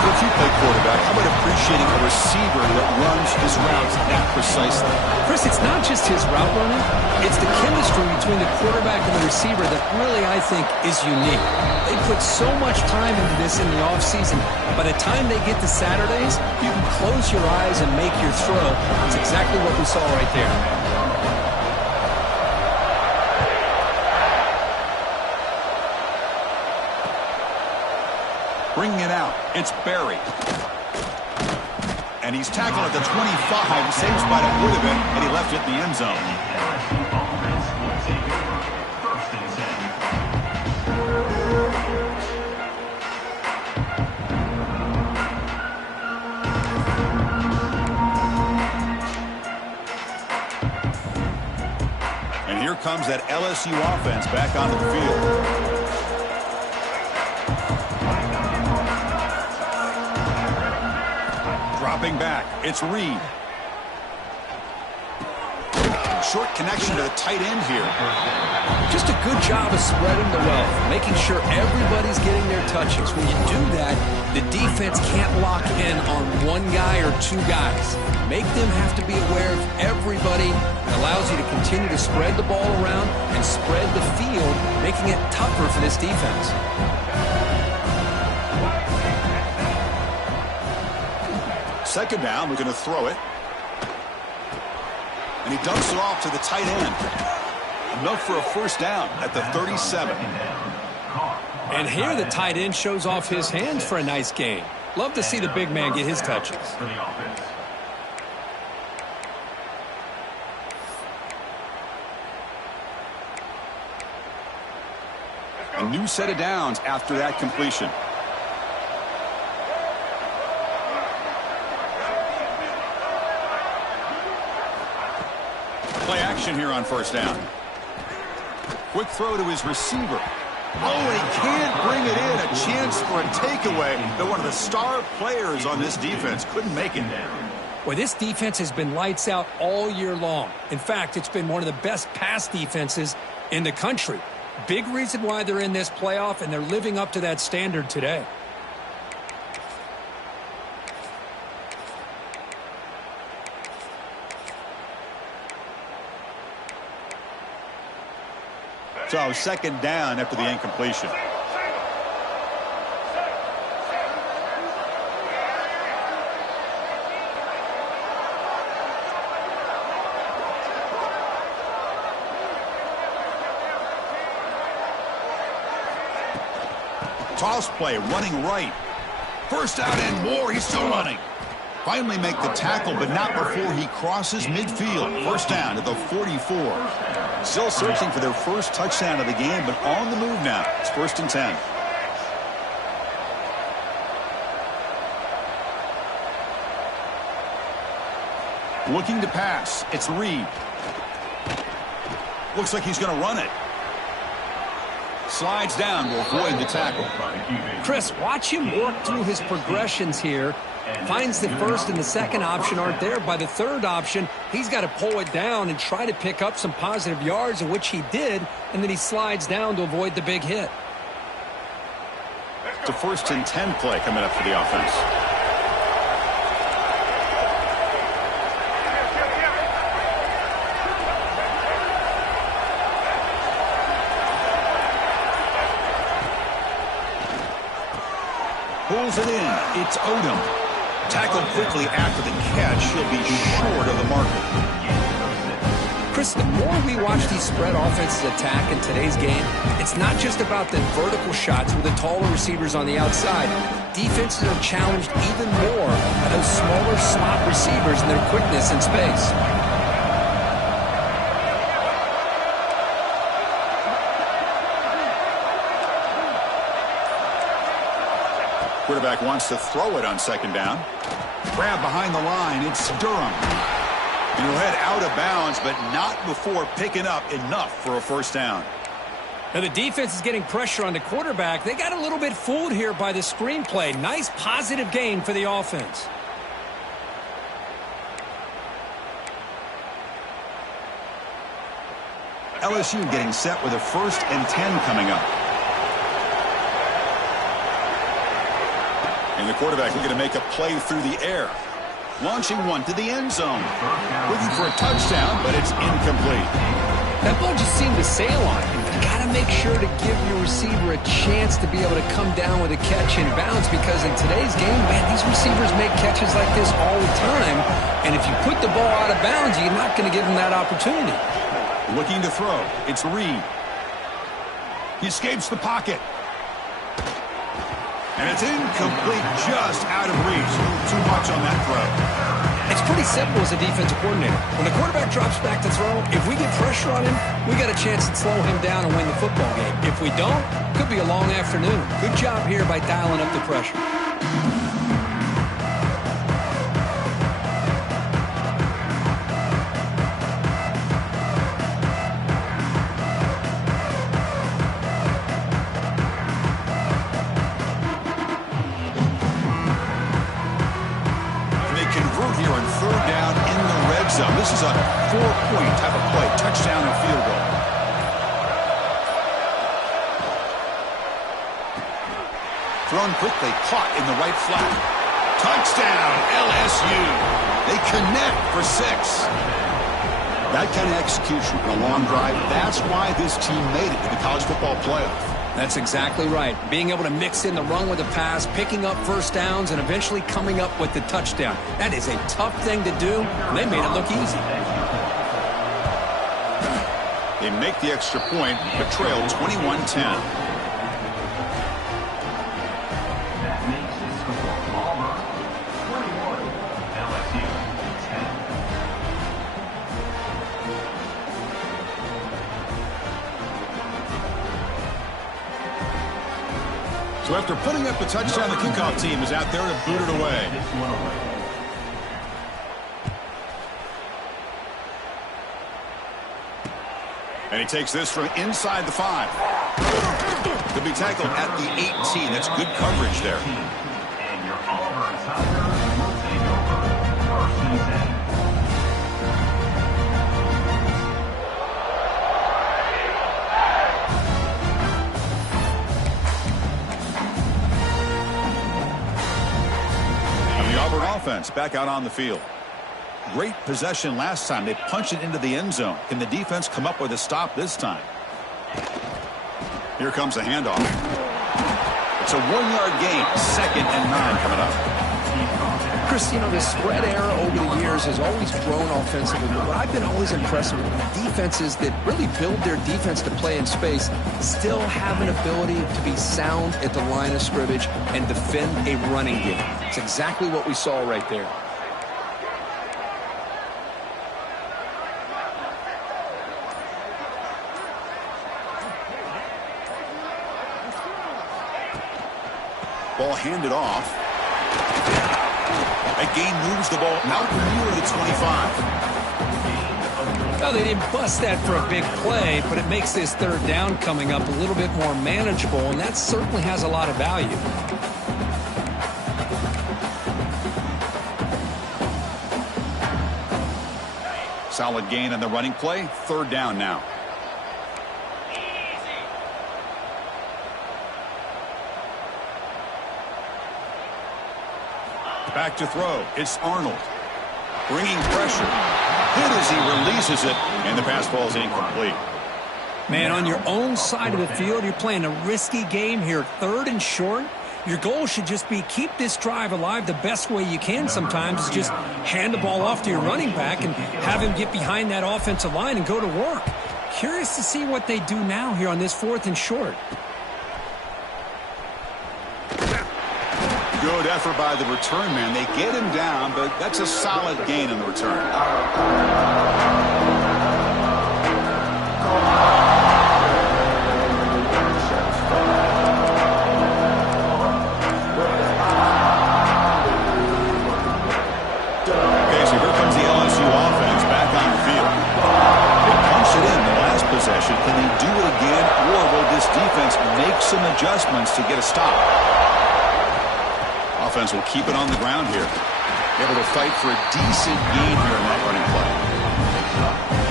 If you play quarterback, how about appreciating a receiver that runs his routes that precisely? Chris, it's not just his route running. It's the chemistry between the quarterback and the receiver that really, I think, is unique. They put so much time into this in the offseason. By the time they get to Saturdays, you can close your eyes and make your throw. It's exactly what we saw right there. Bringing it out, it's Barry. And he's tackled at the 25. Same spot it would have been, and he left it in the end zone. And here comes that LSU offense back onto the field. Dropping back, it's Reed. Short connection to the tight end here. Just a good job of spreading the wealth, making sure everybody's getting their touches. When you do that, the defense can't lock in on one guy or two guys. Make them have to be aware of everybody. It allows you to continue to spread the ball around and spread the field, making it tougher for this defense. Second down, we're going to throw it. And he dumps it off to the tight end. Enough for a 1st down at the 37. And here the tight end shows off his hands for a nice gain. Love to see the big man get his touches. A new set of downs after that completion. Play action here on 1st down. Quick throw to his receiver. Oh, and he can't bring it in. A chance for a takeaway, but one of the star players on this defense couldn't make it. Well, this defense has been lights out all year long. In fact, it's been one of the best pass defenses in the country. Big reason why they're in this playoff, and they're living up to that standard today. So 2nd down after the incompletion. Toss play, running right. 1st out and more. He's still running. Finally make the tackle, but not before he crosses midfield. 1st down at the 44. Still searching for their 1st touchdown of the game, but on the move now. It's 1st and 10. Looking to pass. It's Reed. Looks like he's going to run it. Slides down to avoid the tackle. Chris, watch him work through his progressions here. Finds the 1st and the 2nd option aren't there. By the 3rd option, he's got to pull it down and try to pick up some positive yards, in which he did, and then he slides down to avoid the big hit. It's a 1st and 10 play coming up for the offense. Pulls it in. It's Odom. Tackled quickly after the catch. He'll be short of the marker. Chris, the more we watch these spread offenses attack in today's game, it's not just about the vertical shots with the taller receivers on the outside. Defenses are challenged even more by those smaller slot receivers and their quickness in space. Quarterback wants to throw it on second down. Grab behind the line. It's Durham. And he'll head out of bounds, but not before picking up enough for a first down. Now the defense is getting pressure on the quarterback. They got a little bit fooled here by the screenplay. Nice positive gain for the offense. LSU getting set with a 1st and 10 coming up. And the quarterback looking to make a play through the air. Launching one to the end zone. Looking for a touchdown, but it's incomplete. That ball just seemed to sail on him. You got to make sure to give your receiver a chance to be able to come down with a catch in bounds, because in today's game, man, these receivers make catches like this all the time. And if you put the ball out of bounds, you're not going to give them that opportunity. Looking to throw. It's Reed. He escapes the pocket. And it's incomplete, just out of reach. Too much on that throw. It's pretty simple as a defensive coordinator. When the quarterback drops back to throw, if we get pressure on him, we got a chance to slow him down and win the football game. If we don't, could be a long afternoon. Good job here by dialing up the pressure. This is a 4-point type of play, touchdown or field goal. Thrown quickly, caught in the right flat. Touchdown, LSU. They connect for 6. That kind of execution on a long drive, that's why this team made it to the college football playoff. That's exactly right. Being able to mix in the run with the pass, picking up first downs, and eventually coming up with the touchdown. That is a tough thing to do, and they made it look easy. They make the extra point, but trail 21-10. That makes this score Auburn 21, LSU 10. So after putting up the touchdown, the kickoff team is out there to boot it away. And he takes this from inside the 5. Could be tackled at the 18. That's good coverage there. And your Auburn Tigers will take over first and 10. And the Auburn offense back out on the field. Great possession last time. They punched it into the end zone. Can the defense come up with a stop this time? Here comes the handoff. It's a 1-yard gain. 2nd and 9 coming up. Chris, you know, the spread era over the years has always grown offensively, but what I've been always impressed with defenses that really build their defense to play in space still have an ability to be sound at the line of scrimmage and defend a running game. It's exactly what we saw right there. Ball handed off. That gain moves the ball out near the 25. Well, they didn't bust that for a big play, but it makes this 3rd down coming up a little bit more manageable, and that certainly has a lot of value. Solid gain on the running play. 3rd down now. Back to throw. It's Arnold. Bringing pressure. Hit as he releases it, and the pass ball is incomplete. Man, on your own side of the field, you're playing a risky game here. 3rd and short. Your goal should just be keep this drive alive the best way you can sometimes is just hand the ball off to your running back and have him get behind that offensive line and go to work. Curious to see what they do now here on this 4th and short. Good effort by the return man. They get him down, but that's a solid gain on the return. Okay, so here comes the LSU offense back on the field. They punched it in the last possession. Can they do it again, or will this defense make some adjustments to get a stop? Offense will keep it on the ground here. Able to fight for a decent gain here in that running play.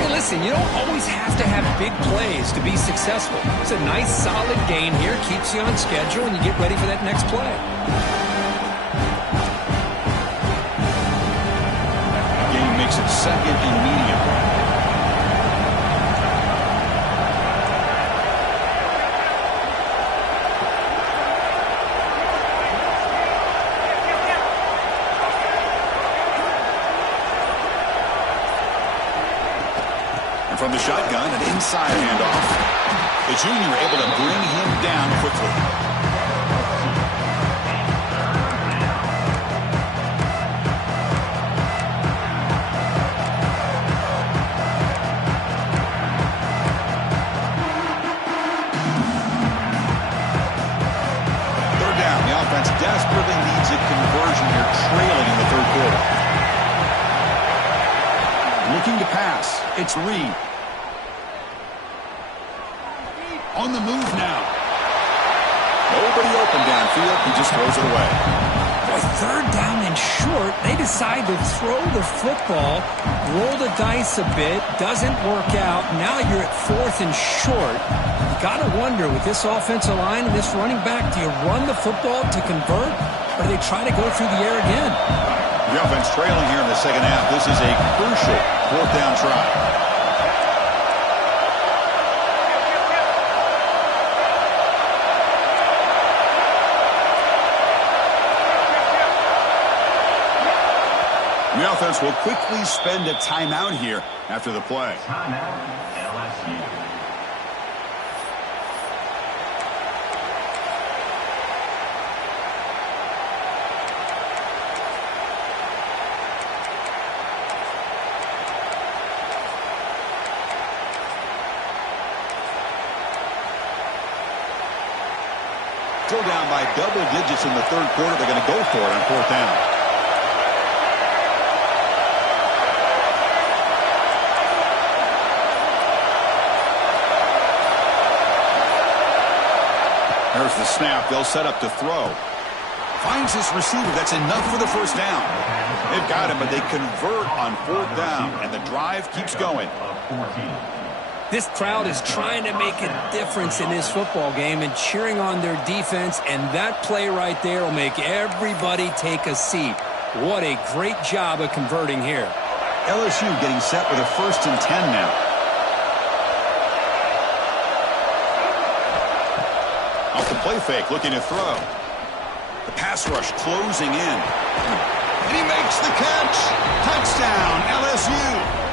Hey, listen, you don't always have to have big plays to be successful. It's a nice, solid gain here. Keeps you on schedule, and you get ready for that next play. Game makes it 2nd and medium. From the shotgun, an inside handoff. The junior able to bring him down quickly. Third down. The offense desperately needs a conversion here, trailing in the 3rd quarter. Looking to pass. It's Reed. On the move now. Nobody open downfield. He just throws it away. Boy, 3rd down and short. They decide to throw the football, roll the dice a bit. Doesn't work out. Now you're at 4th and short. You got to wonder, with this offensive line and this running back, do you run the football to convert, or do they try to go through the air again? The offense trailing here in the 2nd half. This is a crucial 4th down try. The offense will quickly spend a timeout here after the play. Timeout, LSU. Still down by double digits in the 3rd quarter. They're going to go for it on 4th down. There's the snap. They'll set up to throw. Finds his receiver. That's enough for the 1st down. They've got him, but they convert on 4th down, and the drive keeps going. This crowd is trying to make a difference in this football game and cheering on their defense, and that play right there will make everybody take a seat. What a great job of converting here. LSU getting set with a 1st and 10 now. Off the play fake, looking to throw. The pass rush closing in. And he makes the catch. Touchdown, LSU.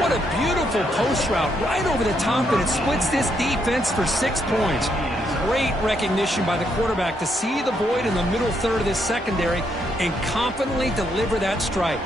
What a beautiful post route right over the top, and it splits this defense for 6 points. Great recognition by the quarterback to see the void in the middle 3rd of this secondary and confidently deliver that strike.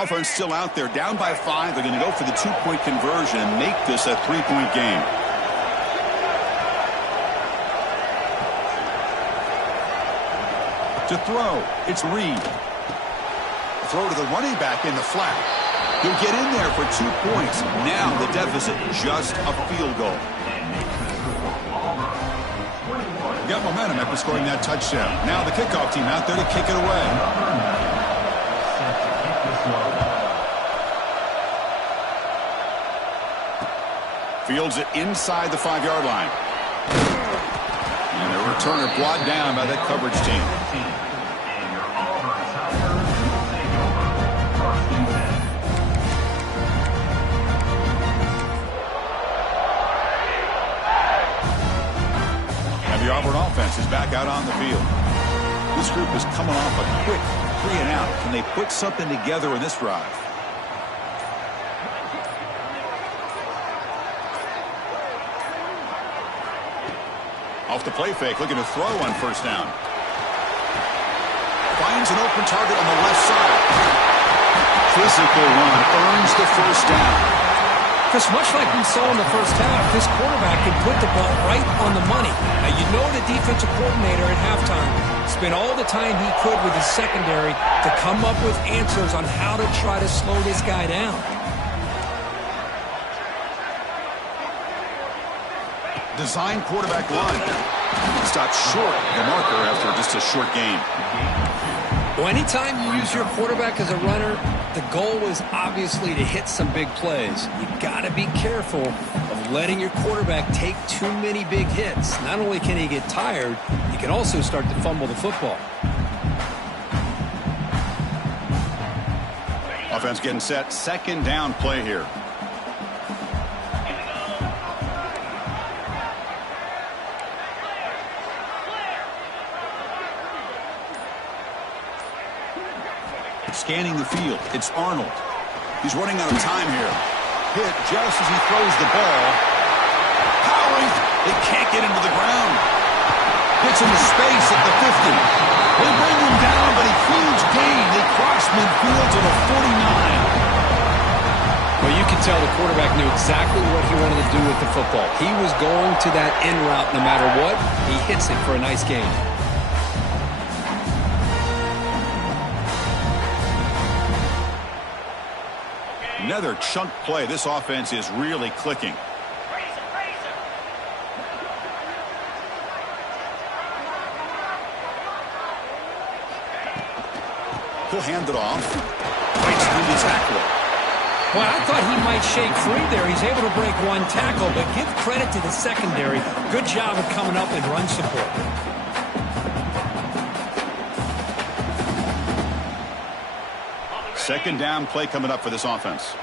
Offense still out there, down by 5. They're going to go for the 2-point conversion and make this a 3-point game. To throw, it's Reed. Throw to the running back in the flat. He'll get in there for 2 points. Now the deficit, just a field goal. Got momentum after scoring that touchdown. Now the kickoff team out there to kick it away. Fields it inside the 5-yard line. And a returner brought down by that coverage team. And the Auburn offense is back out on the field. This group is coming off a quick 3-and-out. Can they put something together in this drive? Off the play fake, looking to throw on first down. Finds an open target on the left side. Physical run, earns the first down. Chris, much like we saw in the first half, this quarterback can put the ball right on the money. Now, you know the defensive coordinator at halftime spent all the time he could with his secondary to come up with answers on how to try to slow this guy down. Design quarterback run. Stopped short of the marker after just a short gain. Well, anytime you use your quarterback as a runner, the goal is obviously to hit some big plays. You got to be careful of letting your quarterback take too many big hits. Not only can he get tired, he can also start to fumble the football. Offense getting set. Second down play here. Scanning the field, it's Arnold. He's running out of time here. Hit just as he throws the ball. Powering, they can't get into the ground. Gets into space at the 50. They bring him down, but a huge gain. They cross midfield to the 49. Well, you can tell the quarterback knew exactly what he wanted to do with the football. He was going to that in route no matter what. He hits it for a nice gain. Another chunk play. This offense is really clicking. He'll hand it off. Breaks through the tackle. Well, I thought he might shake free there. He's able to break one tackle, but give credit to the secondary. Good job of coming up and run support. Second down play coming up for this offense.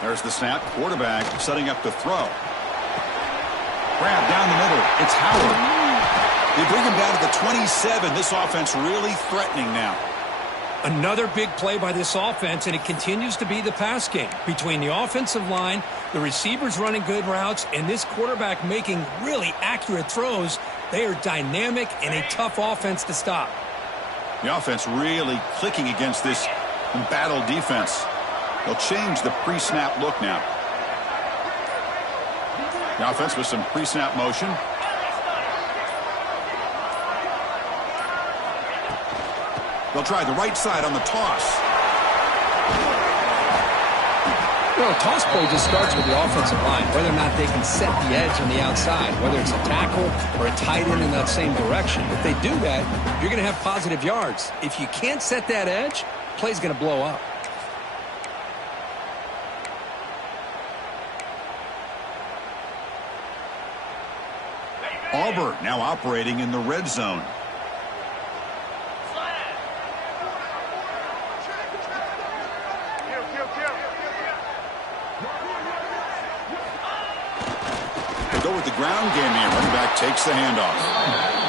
There's the snap. Quarterback setting up to throw. Grab down the middle. It's Howard. They bring him down to the 27. This offense really threatening now. Another big play by this offense, and it continues to be the pass game. Between the offensive line, the receivers running good routes, and this quarterback making really accurate throws, they are dynamic and a tough offense to stop. The offense really clicking against this embattled defense. They'll change the pre-snap look now. The offense with some pre-snap motion. They'll try the right side on the toss. Well, a toss play just starts with the offensive line, whether or not they can set the edge on the outside, whether it's a tackle or a tight end in that same direction. If they do that, you're going to have positive yards. If you can't set that edge, play's going to blow up. Auburn now operating in the red zone. Go with the ground game here. Running back takes the handoff.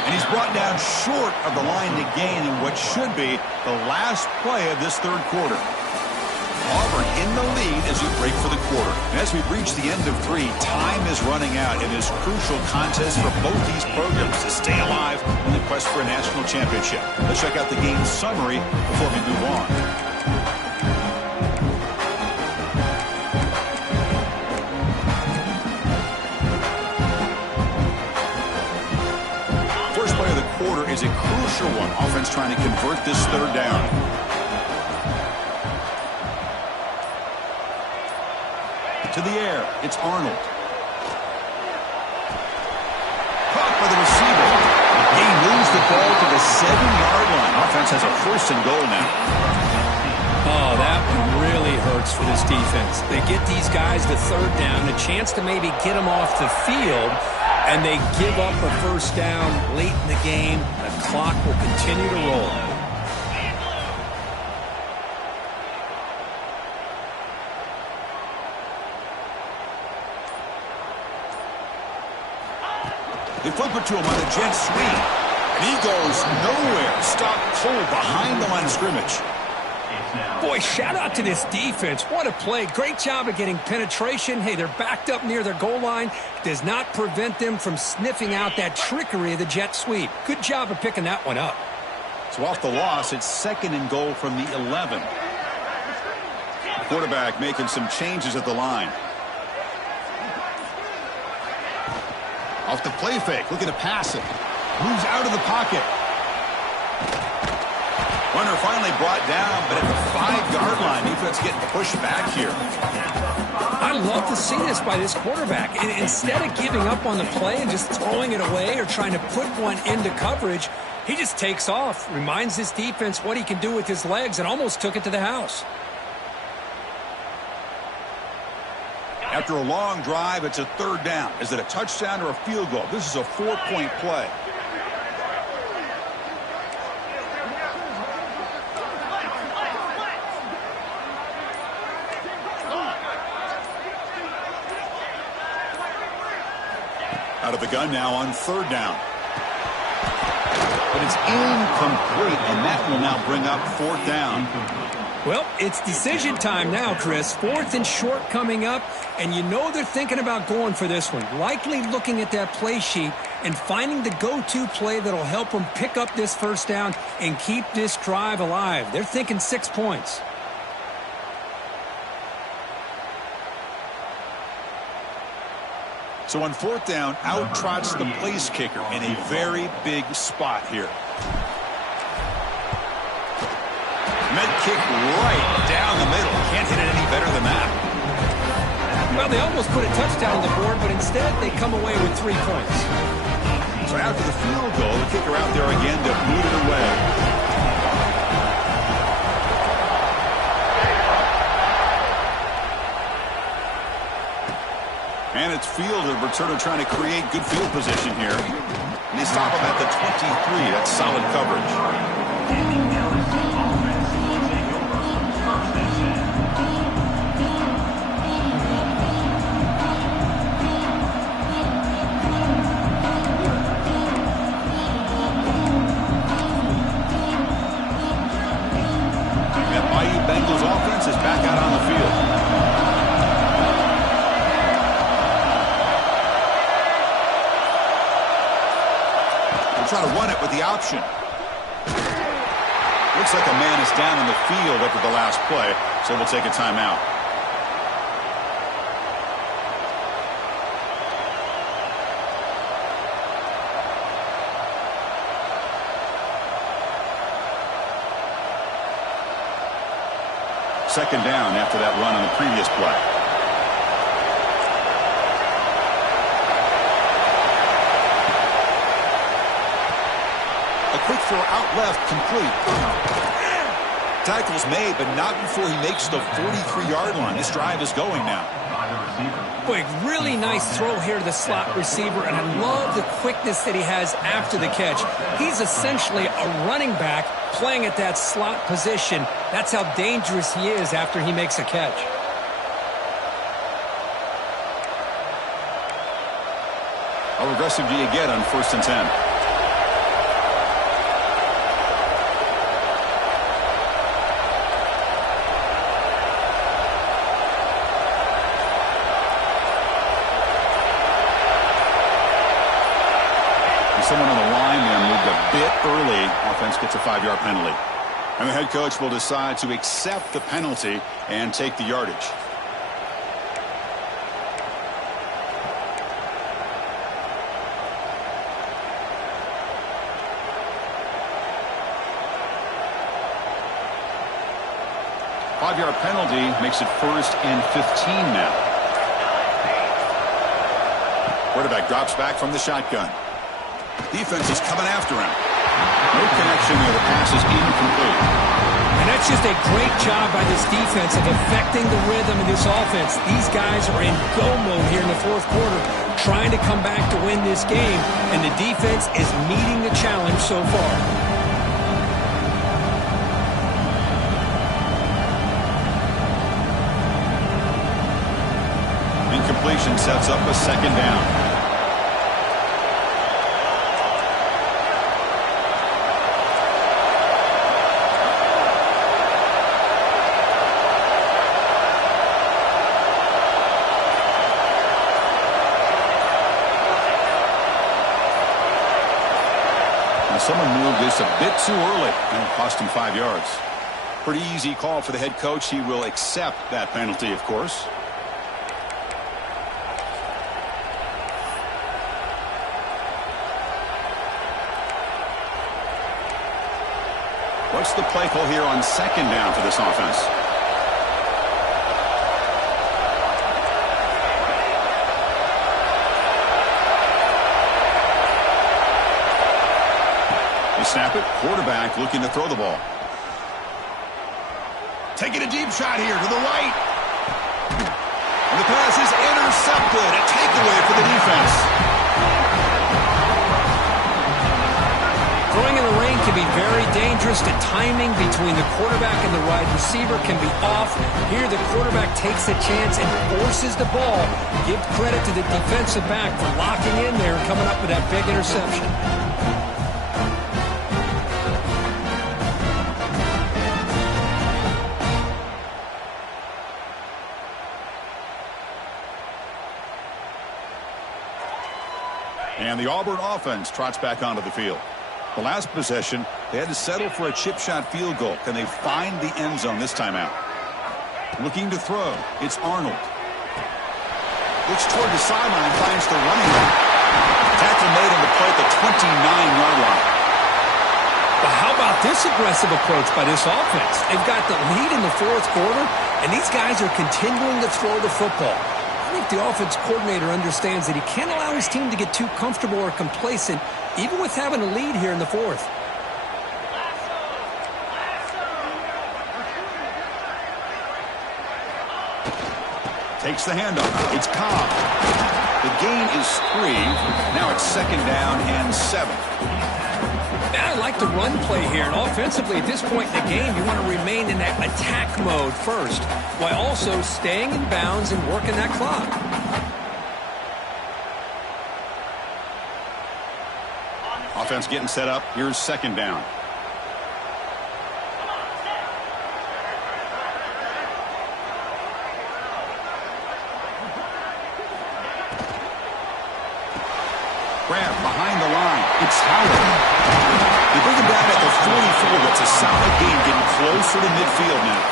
And he's brought down short of the line to gain in what should be the last play of this third quarter. Auburn in the lead as we break for the quarter. And as we reach the end of 3, time is running out in this crucial contest for both these programs to stay alive in the quest for a national championship. Let's check out the game summary before we move on. First play of the quarter is a crucial one. Offense trying to convert this third down. To the air, it's Arnold. Caught by the receiver. He moves the ball to the 7-yard line. Offense has a 1st and goal now. Oh, that one really hurts for this defense. They get these guys to 3rd down, a chance to maybe get them off the field, and they give up a 1st down late in the game. The clock will continue to roll. They flip it to him on a jet sweep. And he goes nowhere. Stop cold behind the line of scrimmage. Boy, shout out to this defense. What a play. Great job of getting penetration. Hey, they're backed up near their goal line. Does not prevent them from sniffing out that trickery of the jet sweep. Good job of picking that one up. So off the loss, it's 2nd and goal from the 11. Quarterback making some changes at the line. Off the play fake, looking to pass it. Moves out of the pocket. Runner finally brought down, but at the 5-yard line, defense getting pushed back here. I love to see this by this quarterback. And instead of giving up on the play and just throwing it away or trying to put one into coverage, he just takes off, reminds his defense what he can do with his legs, and almost took it to the house. After a long drive, it's a 3rd down. Is it a touchdown or a field goal? This is a 4-point play. Out of the gun now on 3rd down. But it's incomplete, and that will now bring up 4th down. Well, it's decision time now, Chris. 4th and short coming up, and you know they're thinking about going for this one. Likely looking at that play sheet and finding the go-to play that'll help them pick up this 1st down and keep this drive alive. They're thinking 6 points. So on 4th down, out trots the place kicker in a very big spot here. Med kick right down the middle. Can't hit it any better than that. Well, they almost put a touchdown on the board, but instead they come away with 3 points. So after the field goal, the kicker out there again to boot it away. And it's field, the returner trying to create good field position here. And they stop him at the 23. That's solid coverage. Bengals offense is back out on the field. They'll try to run it with the option. Looks like a man is down in the field after the last play, so we'll take a timeout. Second down after that run on the previous play. A quick throw out left, complete. Tackle's made, but not before he makes the 43-yard line. This drive is going now. Boy, really nice throw here to the slot receiver, and I love the quickness that he has after the catch. He's essentially a running back playing at that slot position. That's how dangerous he is after he makes a catch. How aggressive do you get on 1st and 10? gets a 5-yard penalty. And the head coach will decide to accept the penalty and take the yardage. Five-yard penalty makes it 1st and 15 now. Quarterback drops back from the shotgun. Defense is coming after him. No connection there. The pass is incomplete. And that's just a great job by this defense of affecting the rhythm of this offense. These guys are in go mode here in the fourth quarter, trying to come back to win this game, and the defense is meeting the challenge so far. Incompletion sets up a 2nd down. Someone moved this a bit too early and cost him 5 yards. Pretty easy call for the head coach. He will accept that penalty, of course. What's the play call here on 2nd down for this offense? Snap it. Quarterback looking to throw the ball. Taking a deep shot here to the right. And the pass is intercepted. A takeaway for the defense. Throwing in the rain can be very dangerous. The timing between the quarterback and the wide receiver can be off. Here the quarterback takes a chance and forces the ball. Give credit to the defensive back for locking in there and coming up with that big interception. And the Auburn offense trots back onto the field. The last possession, they had to settle for a chip shot field goal. Can they find the end zone this time out? Looking to throw. It's Arnold. Looks toward the sideline, finds the running back. Tackle made on the play at the 29-yard line. But how about this aggressive approach by this offense? They've got the lead in the fourth quarter, and these guys are continuing to throw the football. I think the offense coordinator understands that he can't allow his team to get too comfortable or complacent, even with having a lead here in the fourth. Takes the handoff. It's Cobb. The gain is 3. Now it's 2nd down and 7. I like the run play here, and offensively at this point in the game, you want to remain in that attack mode first, while also staying in bounds and working that clock. Offense getting set up. Here's 2nd down. Grab behind the line. It's Howard. They bring him down at the 44. That's a solid gain, getting closer to midfield now.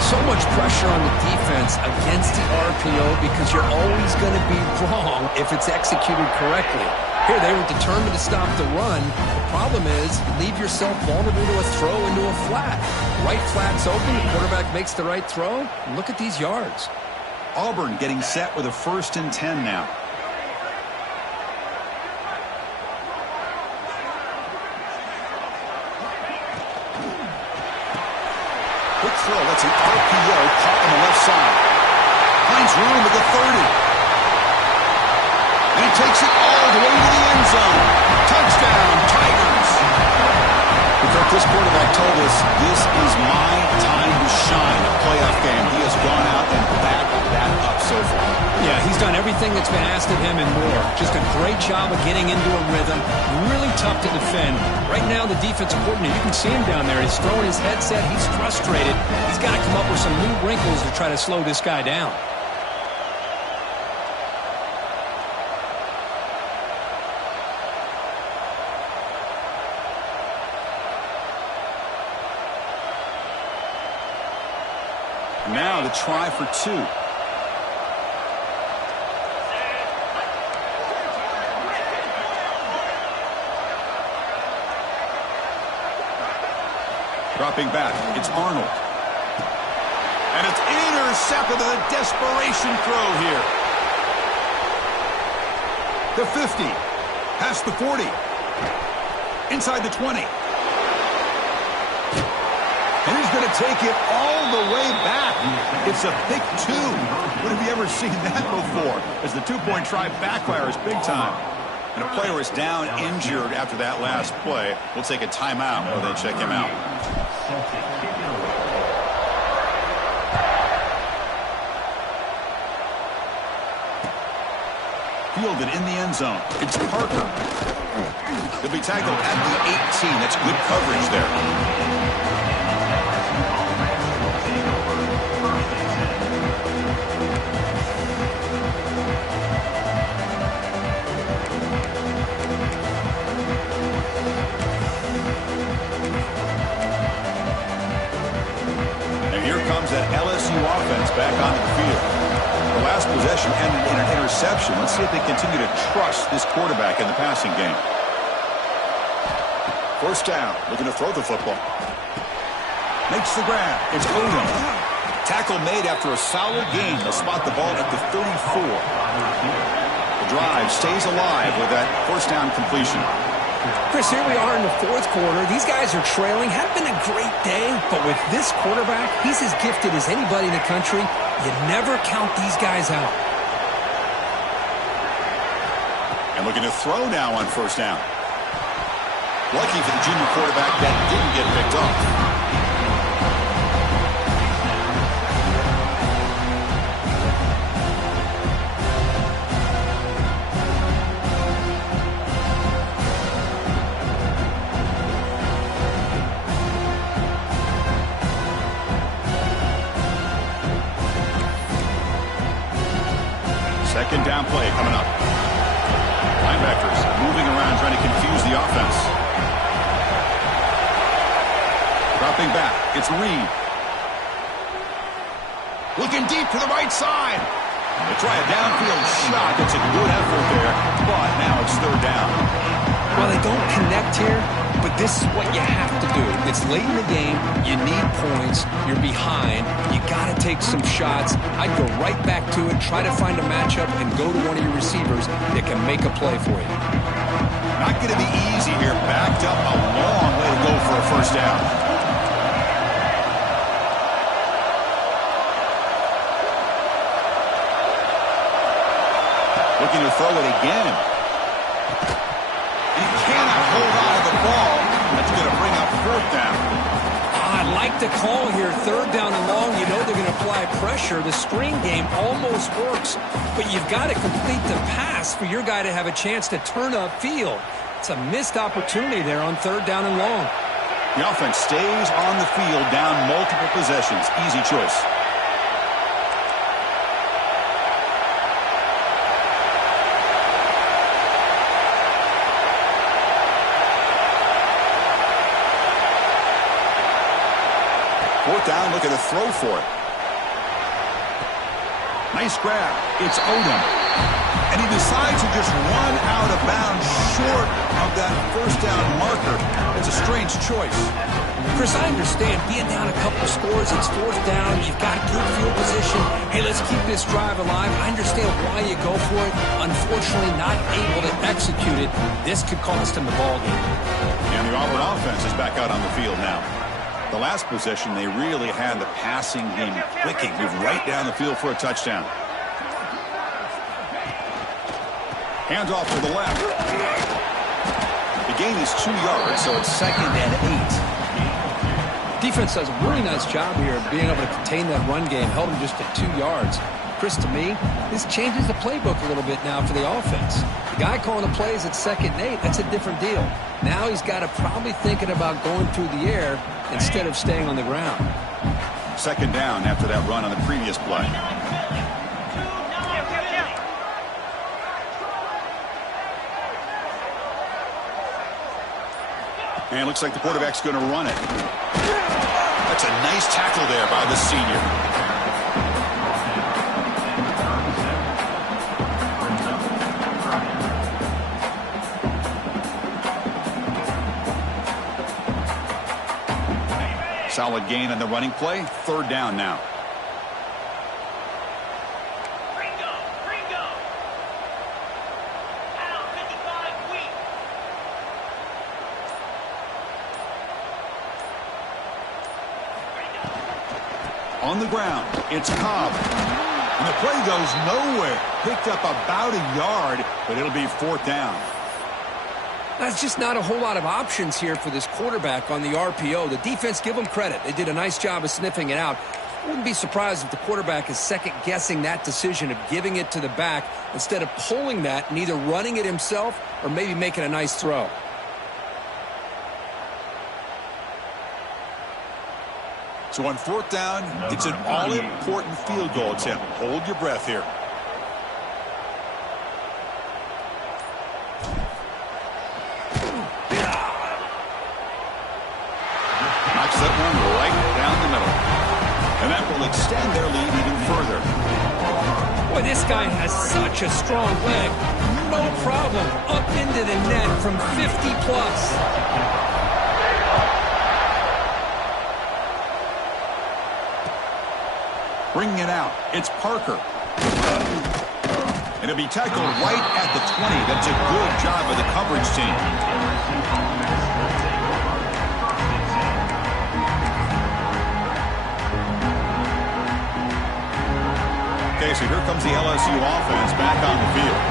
So much pressure on the defense against the RPO because you're always going to be wrong if it's executed correctly. Here, they were determined to stop the run. The problem is, leave yourself vulnerable to a throw into a flat. Right flat's open, the quarterback makes the right throw. Look at these yards. Auburn getting set with a 1st and 10 now. Quick throw, that's an RPO caught on the left side. Finds room at the 30. And he takes it all the way to the end zone. Touchdown, Tigers. Because this quarterback told us, this is my time to shine. A playoff game. He has gone out and backed that up so far. Yeah, he's done everything that's been asked of him and more. Just a great job of getting into a rhythm. Really tough to defend. Right now, the defensive coordinator, you can see him down there. He's throwing his headset. He's frustrated. He's got to come up with some new wrinkles to try to slow this guy down. Now the try for 2. Dropping back, it's Arnold. And it's intercepted with a desperation throw here. The 50, past the 40, inside the 20. And he's going to take it all the way back. It's a pick 2. When have you ever seen that before? As the 2-point try backfires big time. And a player is down injured after that last play. We'll take a timeout while they check him out. Fielded in the end zone. It's Parker. He'll be tackled at the 18. That's good coverage there. Comes that LSU offense back onto the field. The last possession ended in an interception. Let's see if they continue to trust this quarterback in the passing game. First down, looking to throw the football. Makes the grab. It's Odom. Tackle made after a solid gain. They'll spot the ball at the 34. The drive stays alive with that first down completion. Chris, here we are in the 4th quarter. These guys are trailing. Hadn't been a great day, but with this quarterback, he's as gifted as anybody in the country. You never count these guys out. And looking to throw now on first down. Lucky for the junior quarterback that didn't get picked off. Second down play coming up. Linebackers moving around trying to confuse the offense. Dropping back, it's Reed. Looking deep to the right side. They try a downfield shot. It's a good effort there, but now it's third down. Well, they don't connect here, but this is what you have to do. It's late in the game. You need points. You're behind. You got to take some shots. I'd go right back to it, try to find a matchup, and go to one of your receivers that can make a play for you. Not going to be easy here. Backed up a long way to go for a first down. Looking to throw it again. He cannot hold on to the ball. That's going to bring up fourth down. I like the call here. Third down and long. You know they're going to apply pressure. The screen game almost works, but you've got to complete the pass for your guy to have a chance to turn upfield. It's a missed opportunity there on third down and long. The offense stays on the field down multiple possessions. Easy choice. Fourth down, looking to throw for it. Nice grab. It's Odom. And he decides to just run out of bounds short of that first down marker. It's a strange choice. Chris, I understand being down a couple scores, it's fourth down, you've got good field position. Hey, let's keep this drive alive. I understand why you go for it. Unfortunately, not able to execute it. This could cost him the ball game. And the Auburn offense is back out on the field now. The last possession, they really had the passing game clicking. Moved right down the field for a touchdown. Hands off to the left. The gain is 2 yards, so it's 2nd and 8. Defense does a really nice job here of being able to contain that run game. Held him just at 2 yards. Chris, to me, this changes the playbook a little bit now for the offense. The guy calling the plays at 2nd and 8, that's a different deal. Now he's got to probably thinking about going through the air instead of staying on the ground. Second down after that run on the previous play. And it looks like the quarterback's going to run it. That's a nice tackle there by the senior. Solid gain on the running play. Third down now. On the ground, it's Cobb. And the play goes nowhere. Picked up about a yard, but it'll be fourth down. That's just not a whole lot of options here for this quarterback on the RPO. The defense, give them credit. They did a nice job of sniffing it out. I wouldn't be surprised if the quarterback is second-guessing that decision of giving it to the back instead of pulling that and either running it himself or maybe making a nice throw. So on fourth down, it's an all-important field goal attempt. Hold your breath here. Knocks that one right down the middle. And that will extend their lead even further. Boy, this guy has such a strong leg. No problem. Up into the net from 50+. Bringing it out, it's Parker. And it'll be tackled right at the 20. That's a good job of the coverage team. Okay, so here comes the LSU offense back on the field.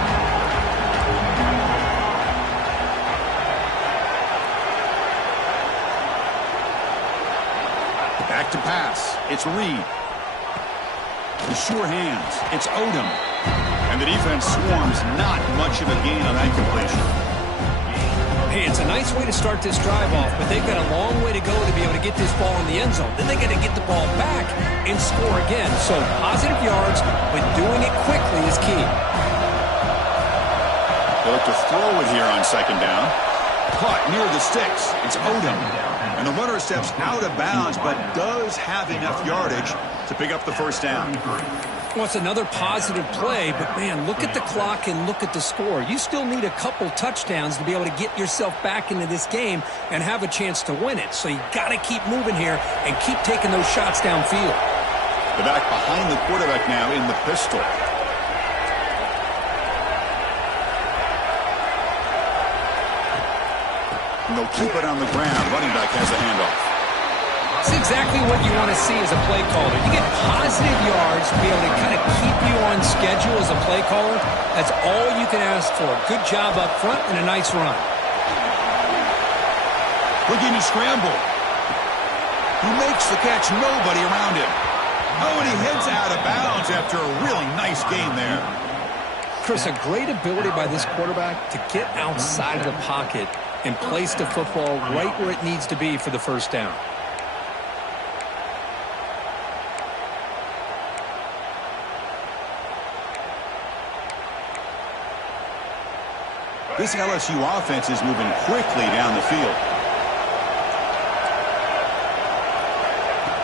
Back to pass, it's Reed. The sure hands, it's Odom. And the defense swarms, not much of a gain on that completion. Hey, it's a nice way to start this drive off, but they've got a long way to go to be able to get this ball in the end zone. Then they got to get the ball back and score again. So positive yards, but doing it quickly is key. They look to throw it here on second down. Caught near the sticks. It's Odom. And the runner steps out of bounds, but does have enough yardage to pick up the first down. Well, it's another positive play, but, man, look at the clock and look at the score. You still need a couple touchdowns to be able to get yourself back into this game and have a chance to win it. So you got to keep moving here and keep taking those shots downfield. The back behind the quarterback now in the pistol. And they'll keep it on the ground. Running back has the handoff. It's exactly what you want to see as a play caller. You get positive yards to be able to kind of keep you on schedule as a play caller. That's all you can ask for. Good job up front and a nice run. Looking to scramble. He makes the catch. Nobody around him. Oh, and he heads out of bounds after a really nice gain there. Chris, a great ability by this quarterback to get outside of the pocket and place the football right where it needs to be for the first down. This LSU offense is moving quickly down the field.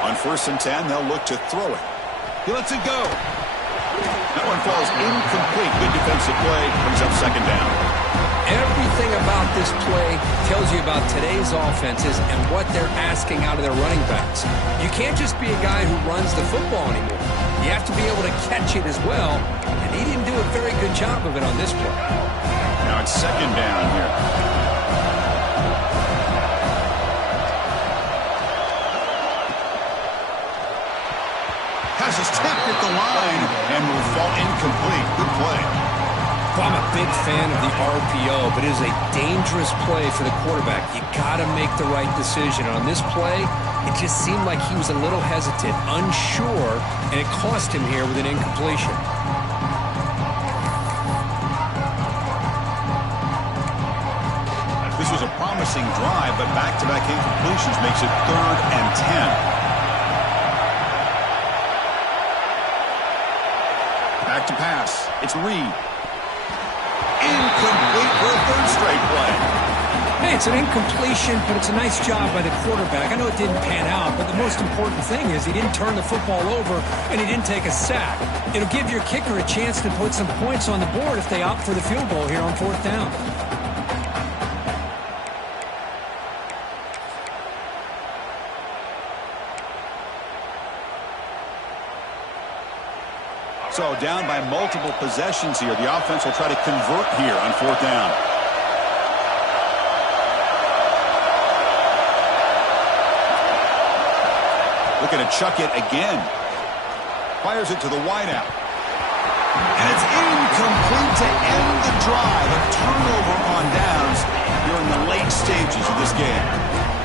On 1st and 10, they'll look to throw it. He lets it go. That one falls incomplete. Good defensive play. Brings up second down. Everything about this play tells you about today's offenses and what they're asking out of their running backs. You can't just be a guy who runs the football anymore. You have to be able to catch it as well, and he didn't do a very good job of it on this play. Now it's second down here. Pass is tipped at the line and will fall incomplete. Good play. Well, I'm a big fan of the RPO, but it is a dangerous play for the quarterback. You got to make the right decision. On this play, it just seemed like he was a little hesitant, unsure, and it cost him here with an incompletion. This was a promising drive, but back-to-back incompletions makes it 3rd and 10. Back to pass. It's Reed. Incomplete for a 3rd straight play. Hey, it's an incompletion, but it's a nice job by the quarterback. I know it didn't pan out, but the most important thing is he didn't turn the football over and he didn't take a sack. It'll give your kicker a chance to put some points on the board if they opt for the field goal here on 4th down. So down by multiple possessions here. The offense will try to convert here on 4th down. Looking to chuck it again. Fires it to the wideout. And it's incomplete to end the drive. A turnover on downs here in the late stages of this game.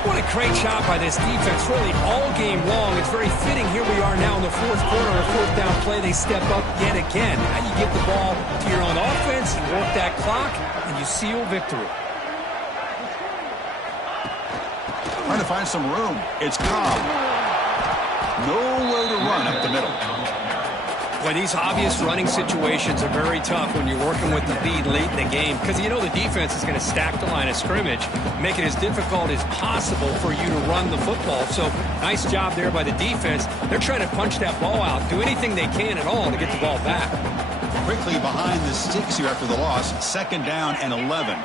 What a great job by this defense, really all game long. It's very fitting. Here we are now in the 4th quarter, a 4th down play. They step up yet again. Now you give the ball to your own offense, you work that clock, and you seal victory. Trying to find some room. It's Cobb. Nowhere to run up the middle. Well, these obvious running situations are very tough when you're working with the lead late in the game because you know the defense is going to stack the line of scrimmage, make it as difficult as possible for you to run the football. So nice job there by the defense. They're trying to punch that ball out, do anything they can at all to get the ball back. Quickly behind the sticks here after the loss. 2nd down and 11.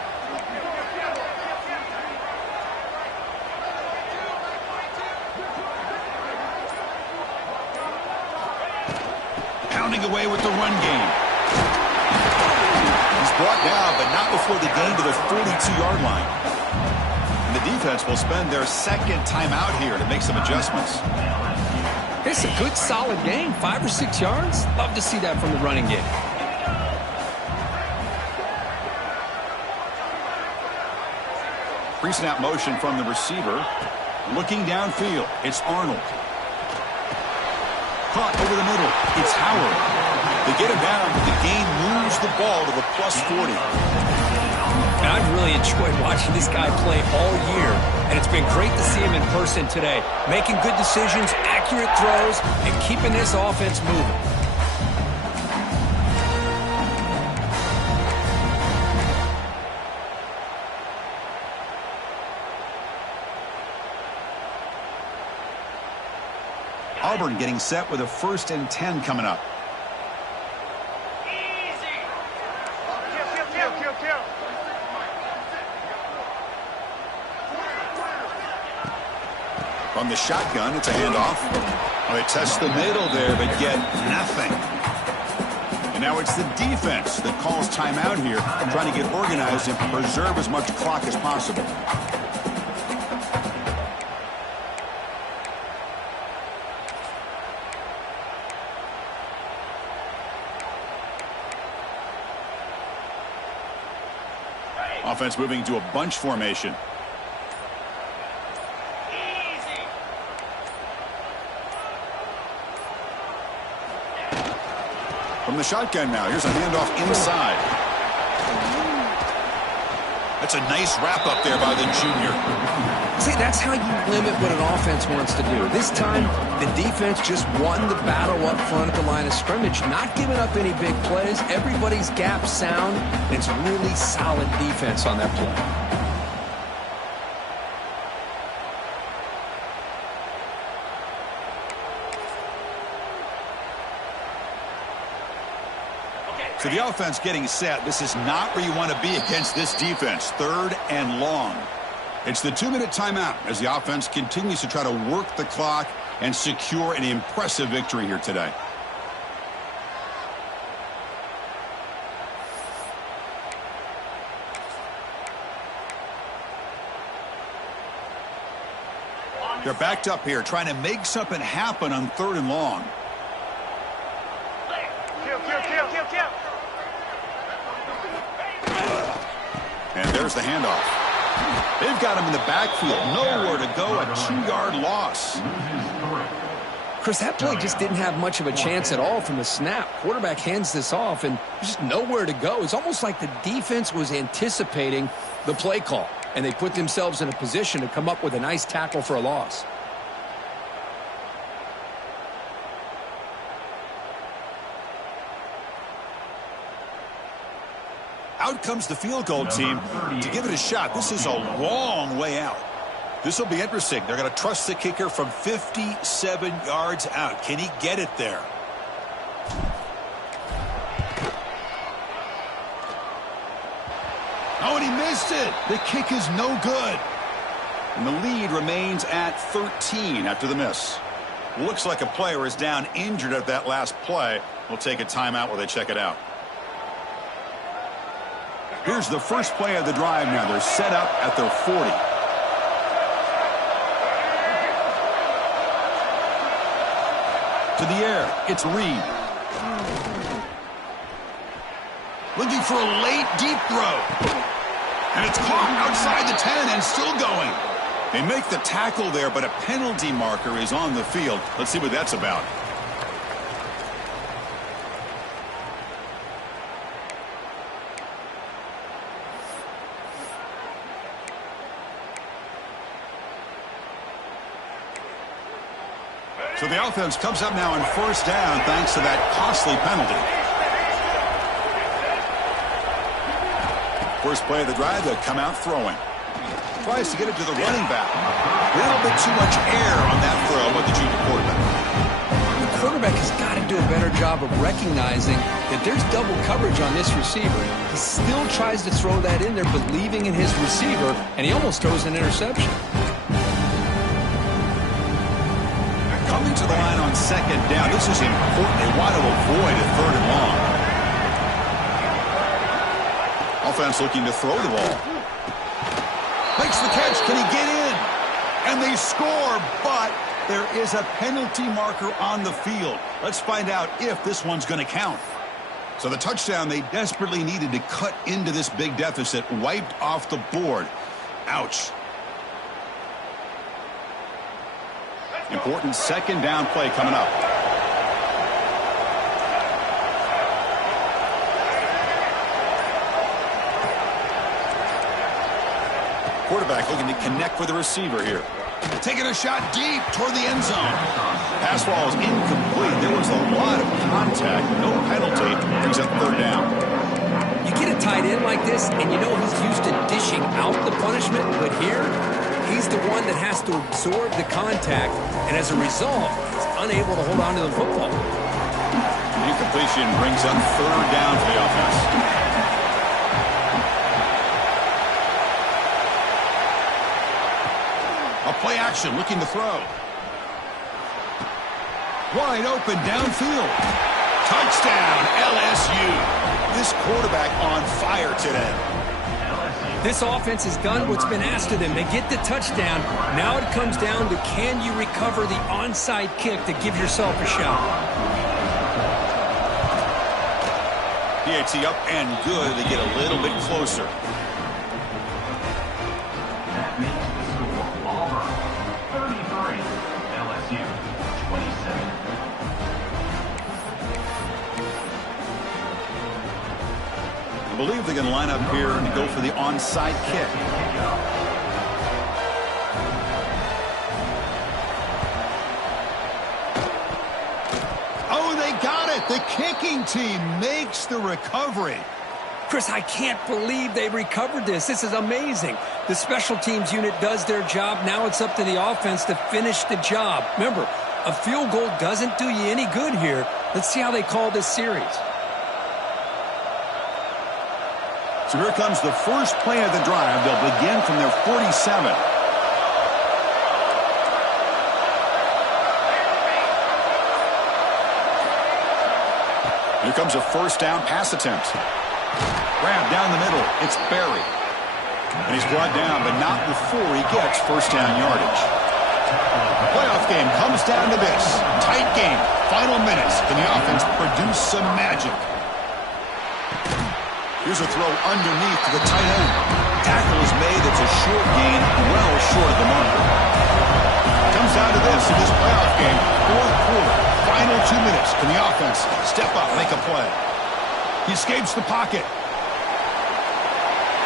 Pounding away with the run game. He's brought down, but not before the gain to the 42-yard line. And the defense will spend their 2nd timeout here to make some adjustments. It's a good, solid game. 5 or 6 yards. Love to see that from the running game. Pre-snap motion from the receiver. Looking downfield. It's Arnold. Caught over the middle. It's Howard. They get him down, but the gain moves the ball to the +40. And I've really enjoyed watching this guy play all year, and it's been great to see him in person today. Making good decisions, accurate throws, and keeping this offense moving. Auburn getting set with a 1st and 10 coming up. From the shotgun, it's a handoff. Oh, they test the middle there, but get nothing. And now it's the defense that calls timeout here, trying to get organized and preserve as much clock as possible. Offense moving to a bunch formation. From the shotgun now, here's a handoff inside. That's a nice wrap up there by the junior. See, that's how you limit what an offense wants to do. This time, the defense just won the battle up front at the line of scrimmage, not giving up any big plays. Everybody's gap sound. It's really solid defense on that play. So the offense getting set. This is not where you want to be against this defense. 3rd and long. It's the 2-minute timeout as the offense continues to try to work the clock and secure an impressive victory here today. They're backed up here trying to make something happen on 3rd and long. And there's the handoff. They've got him in the backfield. Nowhere to go. A 2-yard loss. Chris, that play just didn't have much of a chance at all from the snap. Quarterback hands this off, and just nowhere to go. It's almost like the defense was anticipating the play call, and they put themselves in a position to come up with a nice tackle for a loss. Out comes the field goal team to give it a shot. This is a long way out. This will be interesting. They're going to trust the kicker from 57 yards out. Can he get it there? Oh, and he missed it. The kick is no good. And the lead remains at 13 after the miss. Looks like a player is down injured at that last play. We'll take a timeout while they check it out. Here's the first play of the drive now. They're set up at their 40. To the air, it's Reed. Looking for a late, deep throw. And it's caught outside the 10 and still going. They make the tackle there, but a penalty marker is on the field. Let's see what that's about. So the offense comes up now on first down thanks to that costly penalty. First play of the drive, they'll come out throwing. Tries to get it to the running back. A little bit too much air on that throw with the junior quarterback. The quarterback has got to do a better job of recognizing that there's double coverage on this receiver. He still tries to throw that in there, believing in his receiver, and he almost throws an interception. Coming to the line on second down. This is important. They want to avoid a third and long. Offense looking to throw the ball. Makes the catch. Can he get in? And they score, but there is a penalty marker on the field. Let's find out if this one's going to count. So the touchdown they desperately needed to cut into this big deficit wiped off the board. Ouch. Important second down play coming up. Quarterback looking to connect with the receiver here. Taking a shot deep toward the end zone. Pass ball is incomplete. There was a lot of contact. No penalty. Brings up third down. You get a tight end like this, and you know he's used to dishing out the punishment, but here, he's the one that has to absorb the contact, and as a result, he's unable to hold on to the football. Incompletion brings up third down for the offense. A play action, looking to throw. Wide open downfield. Touchdown, LSU. This quarterback on fire today. This offense has done what's been asked of them. They get the touchdown. Now it comes down to, can you recover the onside kick to give yourself a shot? PAT up and good. They get a little bit closer. That makes the score Auburn 33, LSU 27. I believe they're going to line up here and go for the onside kick. Oh, they got it. The kicking team makes the recovery. Chris, I can't believe they recovered this. This is amazing. The special teams unit does their job. Now it's up to the offense to finish the job. Remember, a field goal doesn't do you any good here. Let's see how they call this series. So here comes the first play of the drive. They'll begin from their 47. Here comes a first down pass attempt. Grab down the middle. It's Berry. And he's brought down, but not before he gets first down yardage. The playoff game comes down to this. Tight game. Final minutes. Can the offense produce some magic? Here's a throw underneath to the tight end. Tackle is made. It's a short gain, well short of the marker. Comes down to this in this playoff game. Fourth quarter. Final 2 minutes. Can the offense step up, make a play? He escapes the pocket.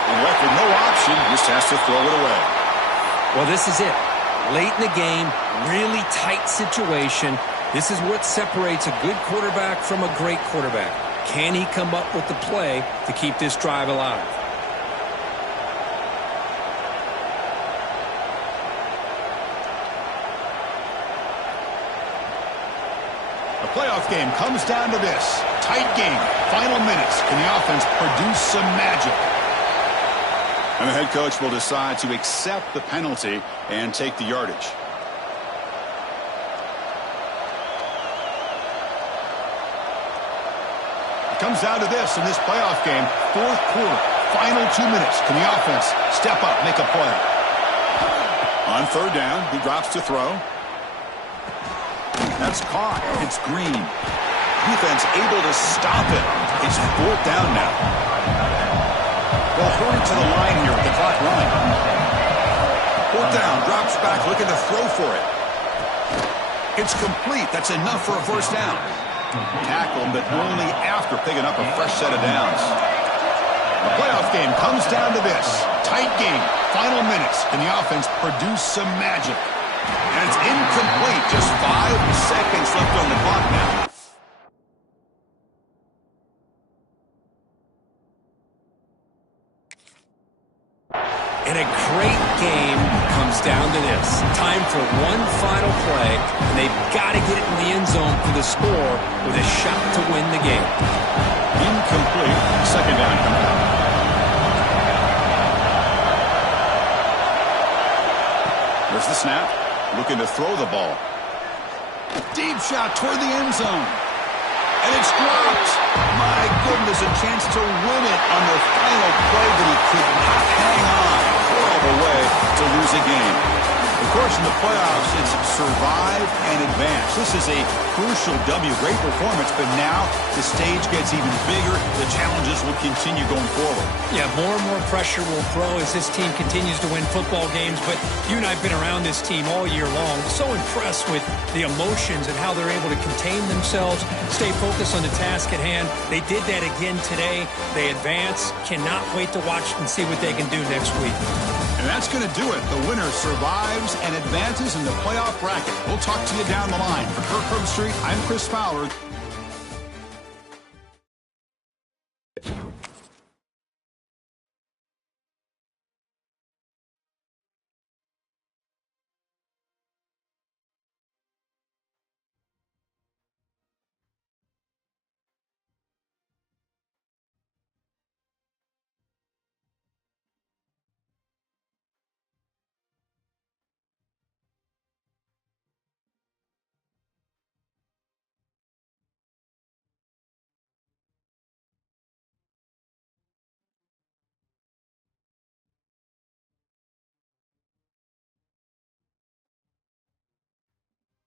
And left with no option, just has to throw it away. Well, this is it. Late in the game, really tight situation. This is what separates a good quarterback from a great quarterback. Can he come up with the play to keep this drive alive? The playoff game comes down to this. Tight game. Final minutes. Can the offense produce some magic? And the head coach will decide to accept the penalty and take the yardage. comes down to this in this playoff game. Fourth quarter, final 2 minutes. Can the offense step up, make a play? On third down, he drops to throw. That's caught. It's Green. Defense able to stop it. It's fourth down now. They'll hurry to the line here with the clock running. Fourth down, drops back, looking to throw for it. It's complete. That's enough for a first down. Tackled, but only after picking up a fresh set of downs. The playoff game comes down to this. Tight game. Final minutes. Can the offense produce some magic? And it's incomplete. Just 5 seconds left on the clock now. And a great game comes down to this. Time for one final play, and they've got to get it in the end zone for the score with a shot to win the game. Incomplete. Second down coming up. There's the snap. Looking to throw the ball. Deep shot toward the end zone. And it's dropped. My goodness, a chance to win it on the final play, but he could not hang on. Horrible way to lose a game. Of course, in the playoffs, it's survive and advance. This is a crucial W. Great performance, but now the stage gets even bigger. The challenges will continue going forward. Yeah, more and more pressure will grow as this team continues to win football games, but you and I have been around this team all year long. So impressed with the emotions and how they're able to contain themselves, stay focused on the task at hand. They did that again today. They advance. Cannot wait to watch and see what they can do next week. And that's going to do it. The winner survives and advances in the playoff bracket. We'll talk to you down the line. For Kirk Herbstreit, I'm Chris Fowler.